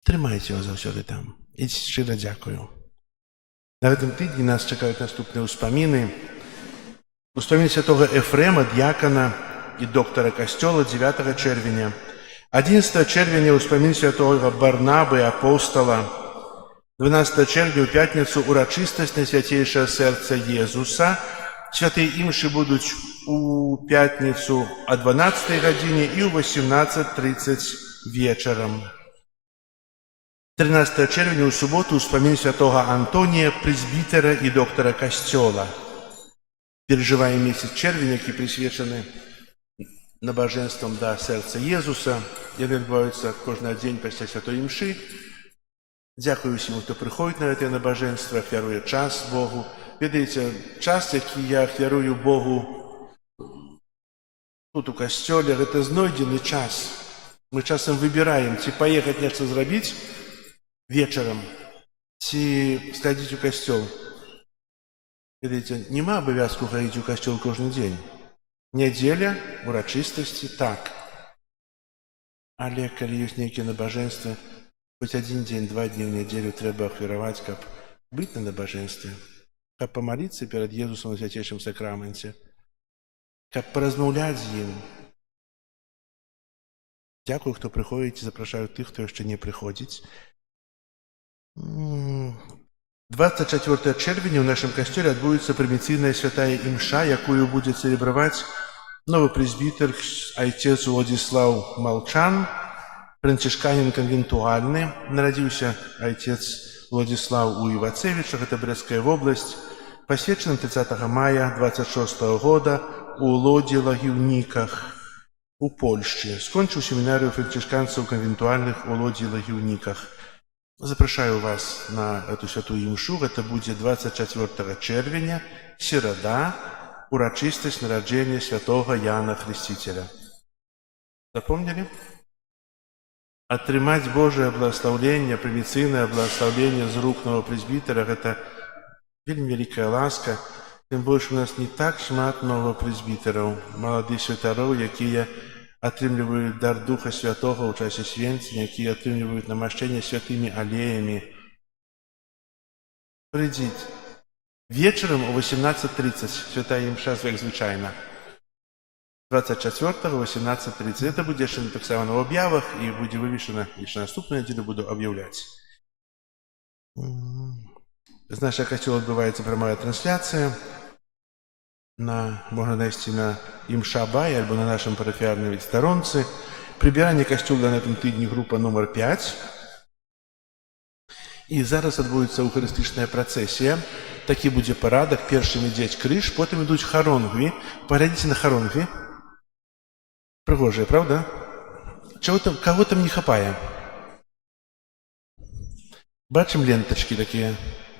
Тримайте його завжди там. І щиро дякую. На цьому тижні нас чекають наступні успоміни. Успомін святого Ефрема, діакона і доктора Костьола 9 червня. 11 червня успомін святого Барнаби, апостола. 12 червня у п'ятницю урочистость на Святейшее Серце Єзуса. Святі імші будуть у п'ятницю о 12 годині і у 18:30 вечором. 13 червня у суботу успомін святого Антонія, презбітера і доктора Костьола. Переживаємо місяць червня, який присвячений набоженствам до серця Єзуса. Вони відбуваються кожен день після святої мші. Дякую всім, хто приходить на це набоженство, ахвярує час Богу. Видите, час, який я ахвярую Богу тут у костьолі, це знойдений час. Ми часом вибираємо, чи поїхати нечто зробити вечором, чи сходити у костьол. Видите, нема обов'язку ходити у костьол кожен день. Неділя, урочистості, так. Але коли є неякі набоженства, хоть один день, 2 дні в неділю треба ахвярувати, як бути на набоженстві, як помолитися перед Єсусом на Святейшем Сакраменті, як порозмовляти з ним. Дякую, хто приходить, і запрошую тих, хто ще не приходить. 24 червня в нашем костеле отбудется примитивная святая имша, якую будет целебровать новый презбитер отец Владислав Молчан, францишканин конвентуальный. Народился отец Владислав у Ивацевичах, это Брестская область, посвященным 30 мая 26 года у Лоді Лагівниках у Польщі. Скончил семинарию францишканцев конвентуальных у Лоді Лагівниках. Запрошаю вас на эту святую имшу. Это будет 24 червня, середа, урочистость народжения святого Яна Хрестителя. Запомнили? Отримать Божие благословение, примицийное благословение з рук нового презбитера – это вельми великая ласка. Тим більше у нас не так шмат новопрезбітерів, молодих святарів, які отрымливают дар Духа Святого в часе святения, які отрымливают намощение святыми аллеями. Придите. Вечером о 18:30 святая имша, як звичайно. 24-го 18:30. Это буде ще так само на об'явах і буде вивішено, і ще наступну неділю буду об'являти. З нашого костела відбувається прямая трансляція. Можна знайти на Имшабай або на нашому парафіальному сторонці. Прибирання костюла на цьому тижні група номер 5. І зараз відбудеться евхаристична процесія. Такий буде порядок. Першим йде криш, потім йдуть хоругві. Поглядіть на хоругві. Пригожие, правда? Кого там не хапає? Бачимо ленточки такі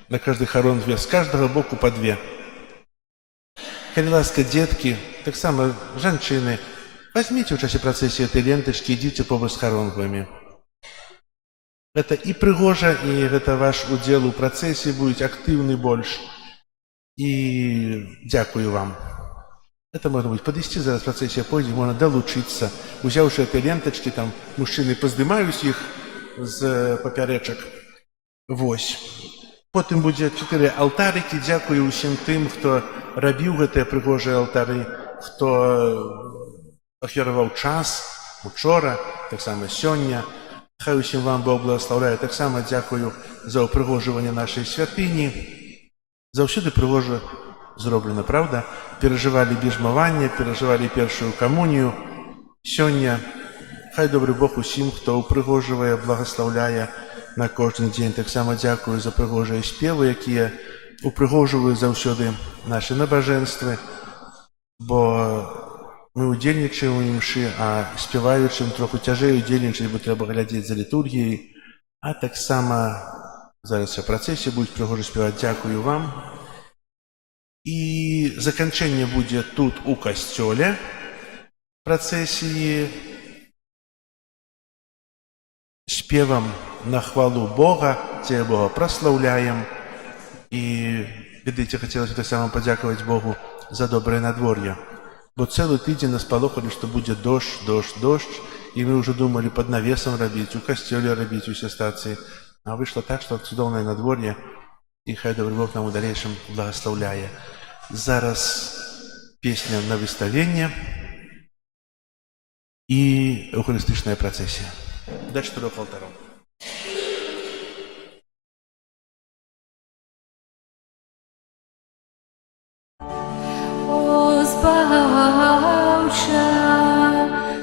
на кожній хоругві, з кожного боку по 2. Коли ласка, детки, так само женщины, возьмите в часе процессии этой ленточки, идите побыть с хоругвами. Это и пригоже, и это ваш удел у процессии будет активный больше. И дякую вам. Это можно будет подвести, зараз процессия пойдет, можно долучиться. Взявши эти ленточки, там мужчины поздымают их с поперечек. Вось. Потым будзе 4 алтарыкі. Дзякую ўсім тым, хто рабіў гэтыя прыгожыя алтары, хто ахвяраваў час учора, таксама сёння. Хай усім вам Бог благословляе. Таксама дзякую за ўпрыгожванне нашай святыні. Заўсёды прыгожа зроблена, правда? Перажывалі біжмаванне, перажывалі першую камунію. Сёння хай добры Бог усім, хто ўпрыгожвае, благословляе на кожны дзень. Таксама дзякую за прыгожыя спевы, якія упрыгожваюць заўсёды нашы набажэнствы, бо мы удзельнічаем у імшы, а спяваючым троху цяжэй удзельнічаць, бо трэба глядзець за літургіяй. А таксама зараз у працэсе будуць прыгожа спяваць. Дзякую вам. І заканчэнне будзе тут у касцёле працэсіі спевам на хвалу Бога, Цябе Бога праслаўляем. І, ведаеце, хацелася таксама падзякаваць Богу за добрае надвор'е. Бо цэлы тыдзень нас палохалі, што будзе дождж, і мы ўжо думалі пад навесам рабіць, у касцёле рабіць усе стацыі. А выйшла так, што цудоўнае надвор'е, і хай добры Бог нам у далейшым благословляе. Зараз песня на выставленне і эўхарыстычная працэсія. Да 4 алтараў. О, збавча,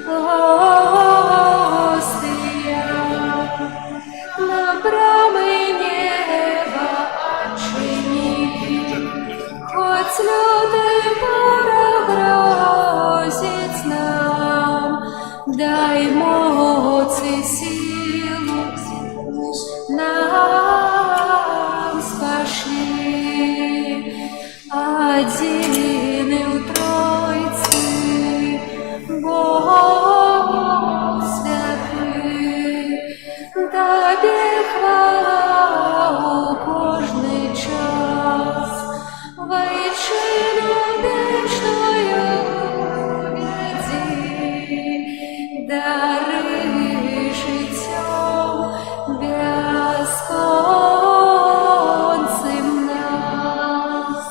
гостя, на брамы неба адчыні, хоць люты вораг грозіць нам, дай моц і сілу нам спашлі. Адзіны ў Тройцы Бог святы, Табе хвала ў кожны час, вайчыну вечную вядзі, дары жыццём бясконцым нас.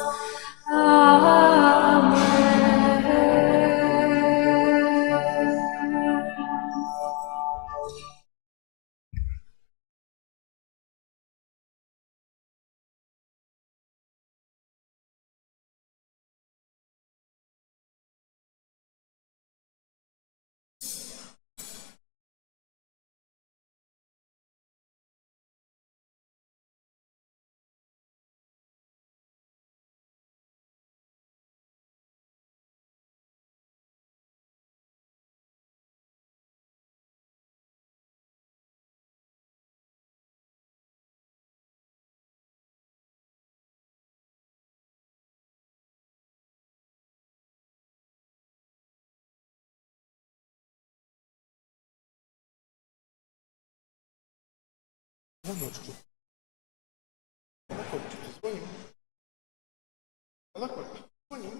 Звоночки. Колокольчики. Звоним. Колокольчики. Звоним.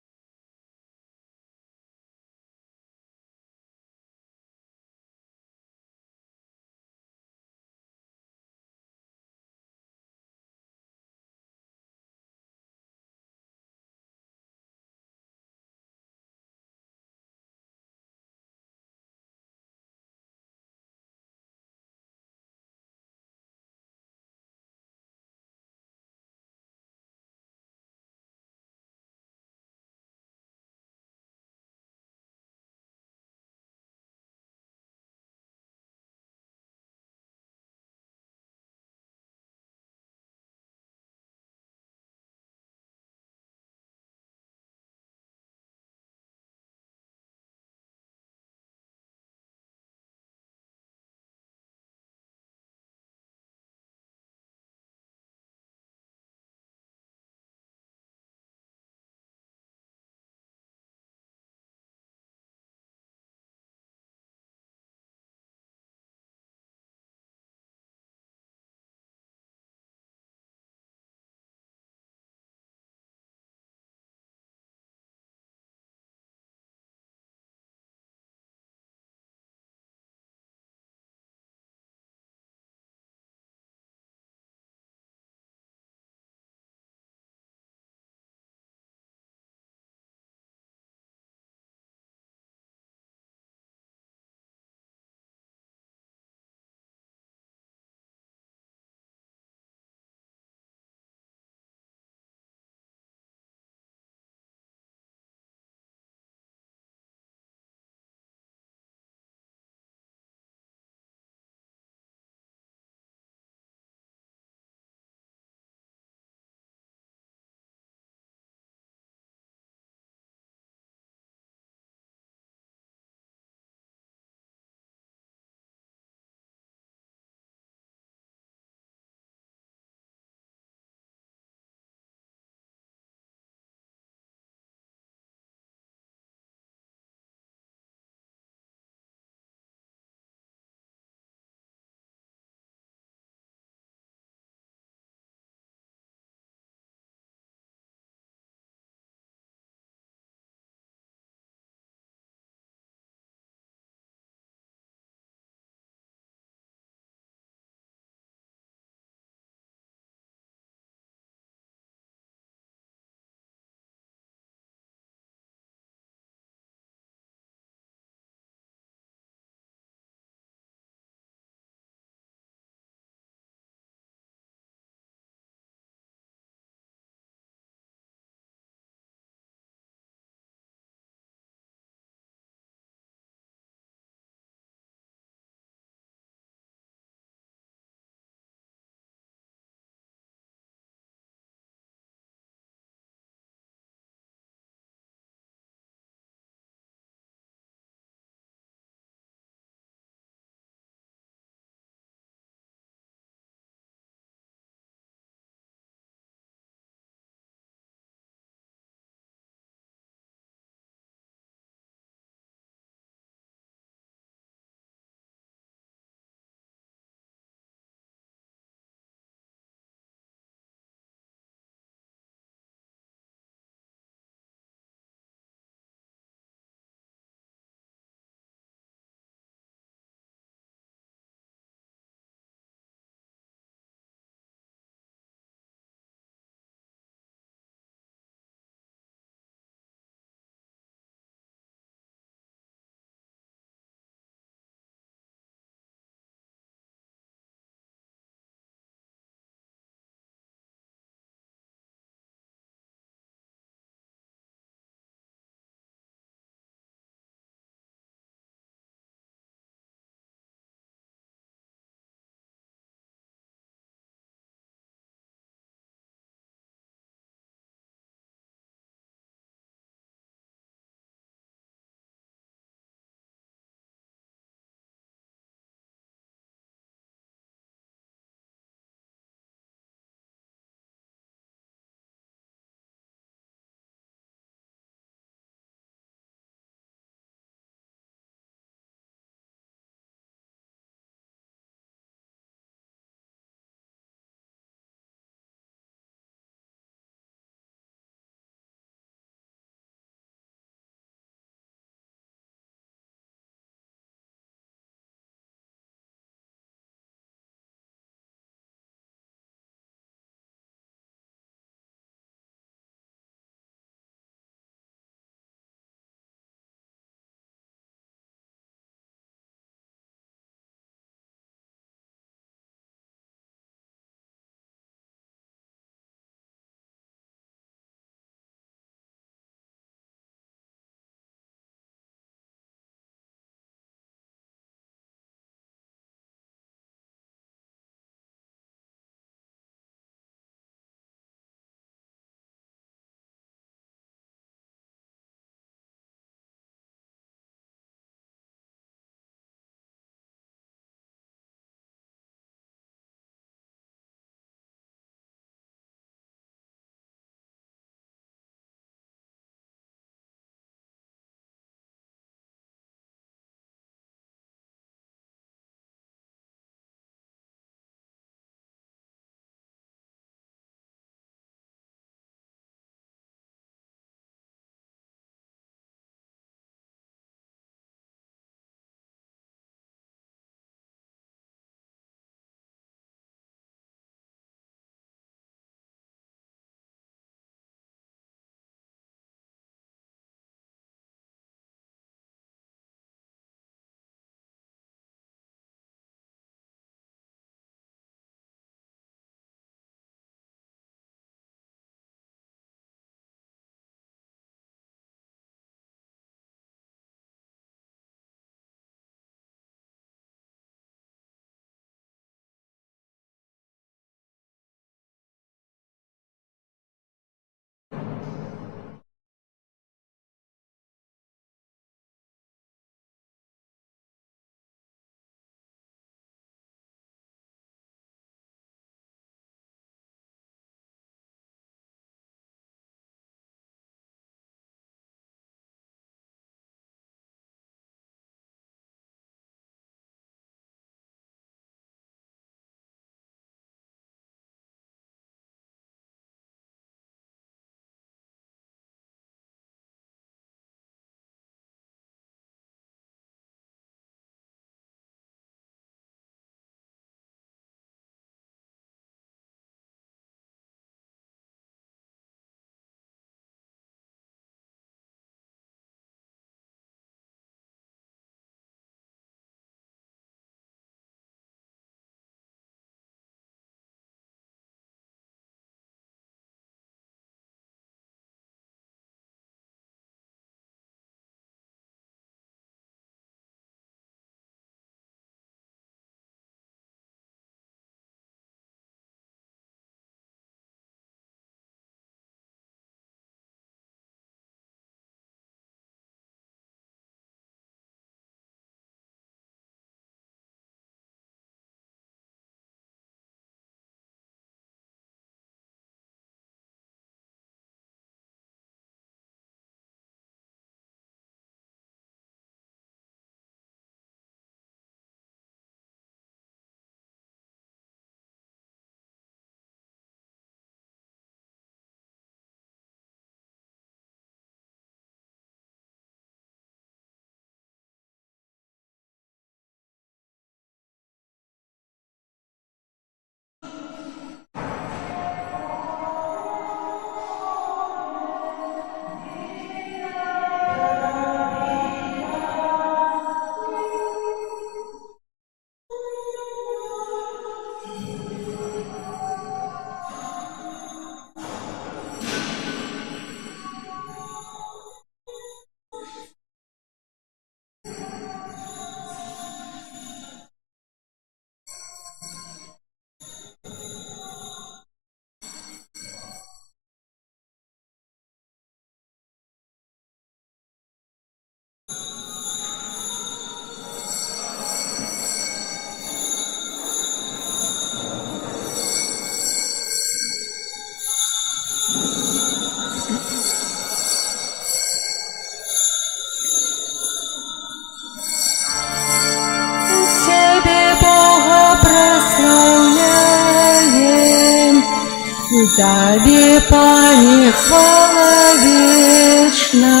Тебе, Пане, хвала вечна,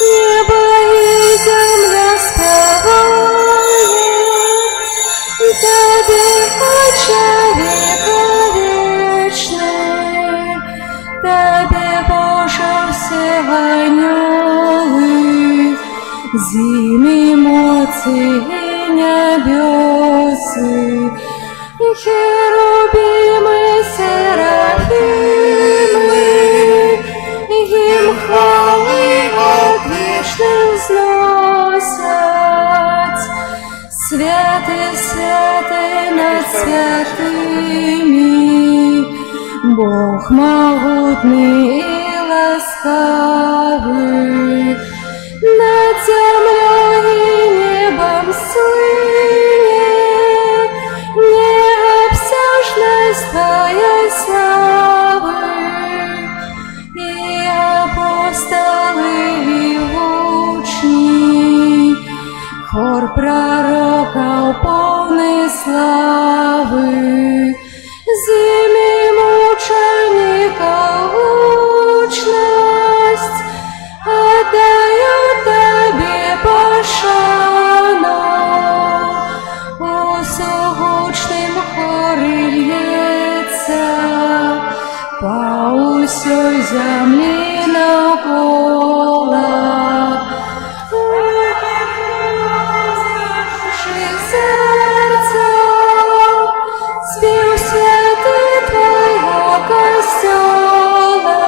небо и земля спевает, Тебе, Отче вековечный, Тебе, Боже, все анёлы, зимы, моцы и небесы, и херувимы, серафимы, им хвалы отвечным взносят. Святый, святый над святыми, Бог могутный и ласкавый, над землей и небом слынет необсяжность Твоей славы, и апостолы и учни, хор пророков полный славы, зими мучеников лучность отдают Тебе пошану. Усогучным хоры льется по усей земли навколо. Спів святий Твоего костела,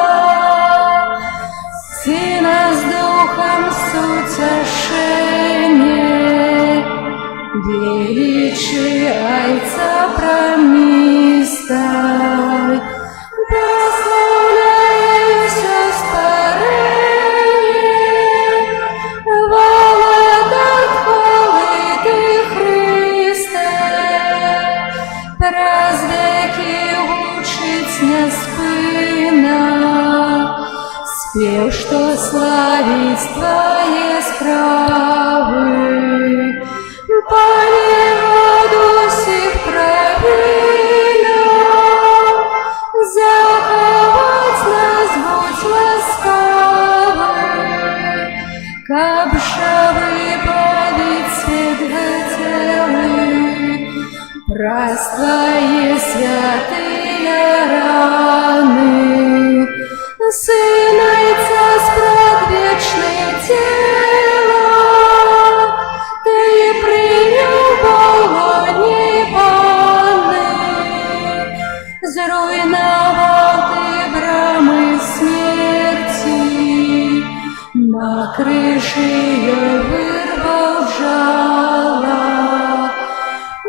Сына с Духом сутешение, величайца промистай, прославляй все створение, володать хвалы Ты, Христе, праздники учить неспынно, спев, что славить Твои справы. Пане, воду сих правильно, заховать нас будь ласкавы, каб же выпалить свет хотелый, праз Твои святые раны, Сына и Царь предвечное тело, Ты принял полоний Панны, зруйновал Ты брамы смерти, на крыше ее вырвал жало.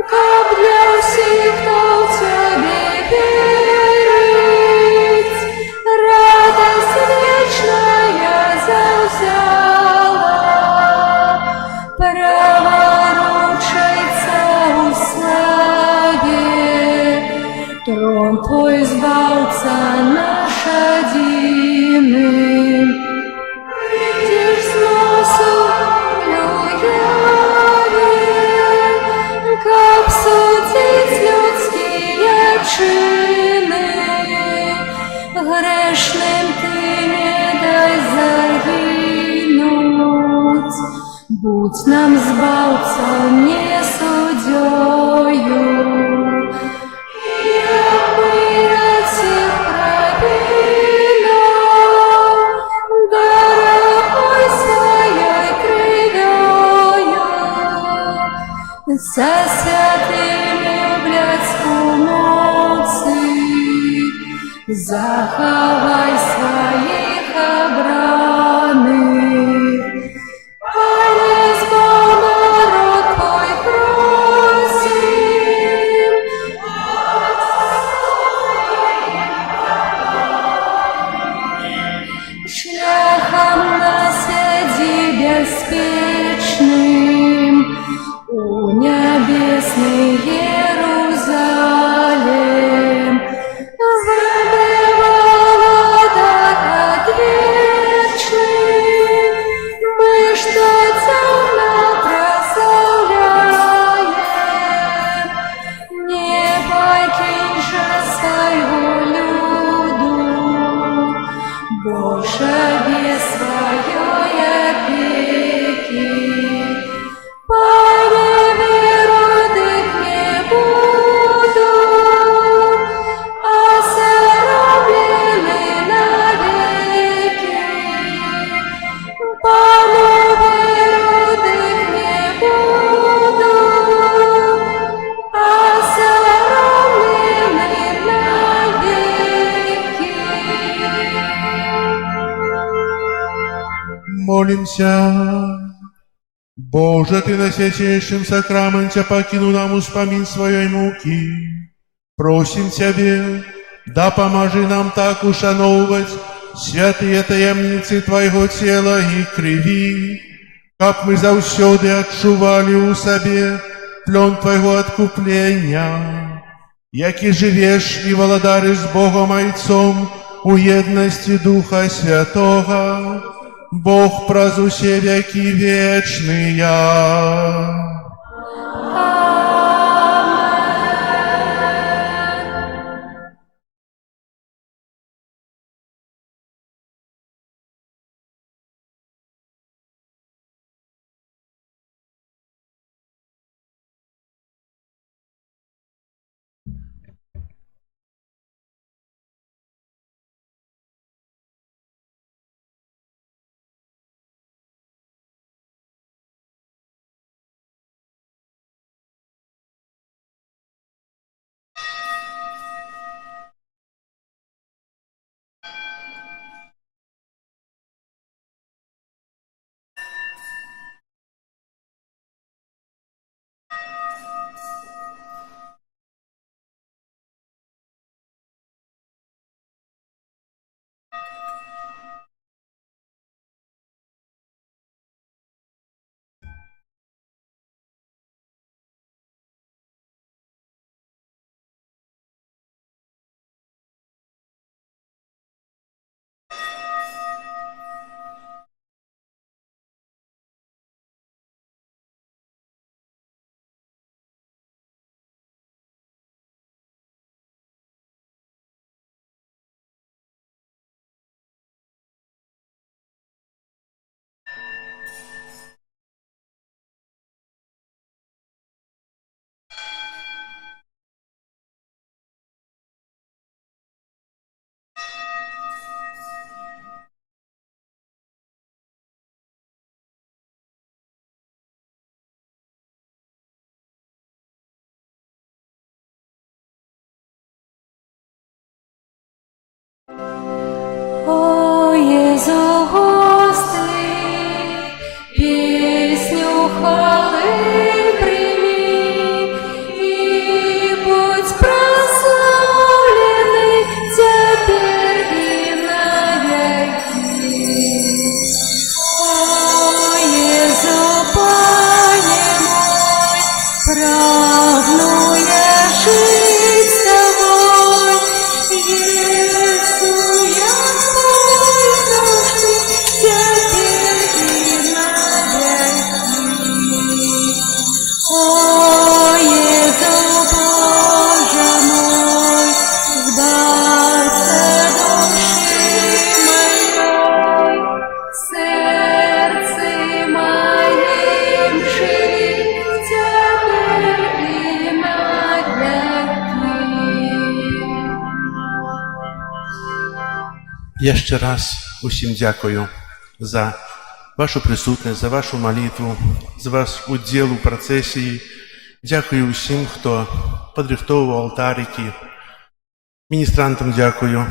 Как для всех, кто в Тебе верит, радость вечная завзяла, праворучайся у славе, трон Твой избавца наш одиный. Придешь с носу как судить людские чины, грешным Ты не дай загинуть, будь нам збавцем не судьёю. И омыть всех провинов дорогой своей кровью, со святыми блядскую моцы, заховай своих обраных. Пане, избав народ Твой просим, шляхом нас веди беспечным, у небесный Иерусалим, забывала так помолимся. Боже, Ты на святейшем сакраменте покинул нам успомин своей муки. Просим Тебе, да поможи нам так ушановывать святые таемницы Твоего тела и крови, как мы заўсёды адчували у себе плен Твоего откупления, яки живешь и владаришь с Богом Отцом у едности Духа Святого, Бог праз усе веки вечные. О, Єзу, гости, пісню хвали прийми, і будь прославлений теперь і навеки. О, Єзу, Пане мой, прагну я жить с тобой, Єсу, я твой завжди, теперь і навеки. О, Єзу, Боже мой, вдаться душі моей, сердце моим живи, теперь и навеки. Я ще раз усім дякую за вашу присутність, за вашу молитву, за ваш уділ у процесії. Дякую усім, хто підрихтовував алтарики. Міністрантам дякую.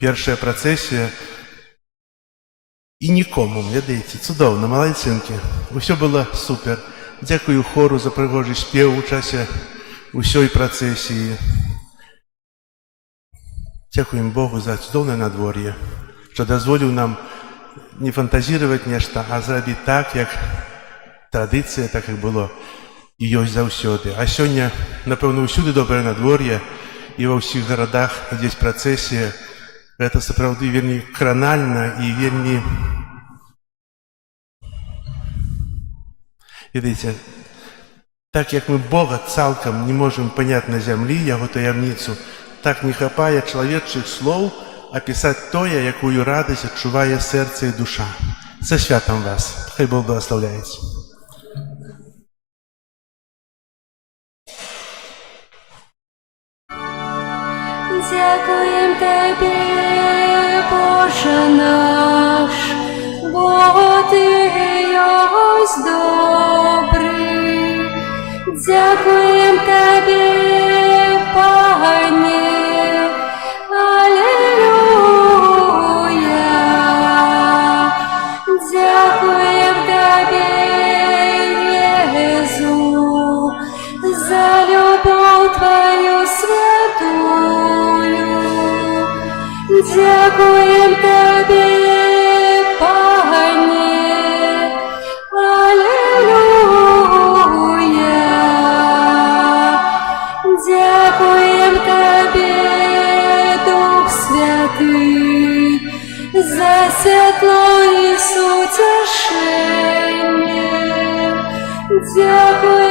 Перша процесія. І нікому, видите, цудовно, молодцинки. Усе було супер. Дякую хору за пригожий спів у часі усієї процесії. Дякуємо Богу за чудовне надвор'я, що дозволив нам не фантазувати нешта, а зробити так, як традиція, так як було і є завсюди. А сьогодні, напевно, усюди добре надвор'я, і во всіх городах, де є процесія. Це справді вельми хронально і вельми, видите, так як ми Бога цілком не можемо поняти на землі, Його таємницю, так не хапає чоловічих слов описати тоє, якою радість відчуває серце і душа. Це святом вас. Хай Бог благословляється. Дякуєм Тобі, Боже наш, бо Ти єсть добрий. Дякуєм Тобі, Пане, Алілуя. Дякуєм Тобі, Пане, Алілуя. Дякуєм Тобі, Дух Святий, за світло і сутішення. Дякуєм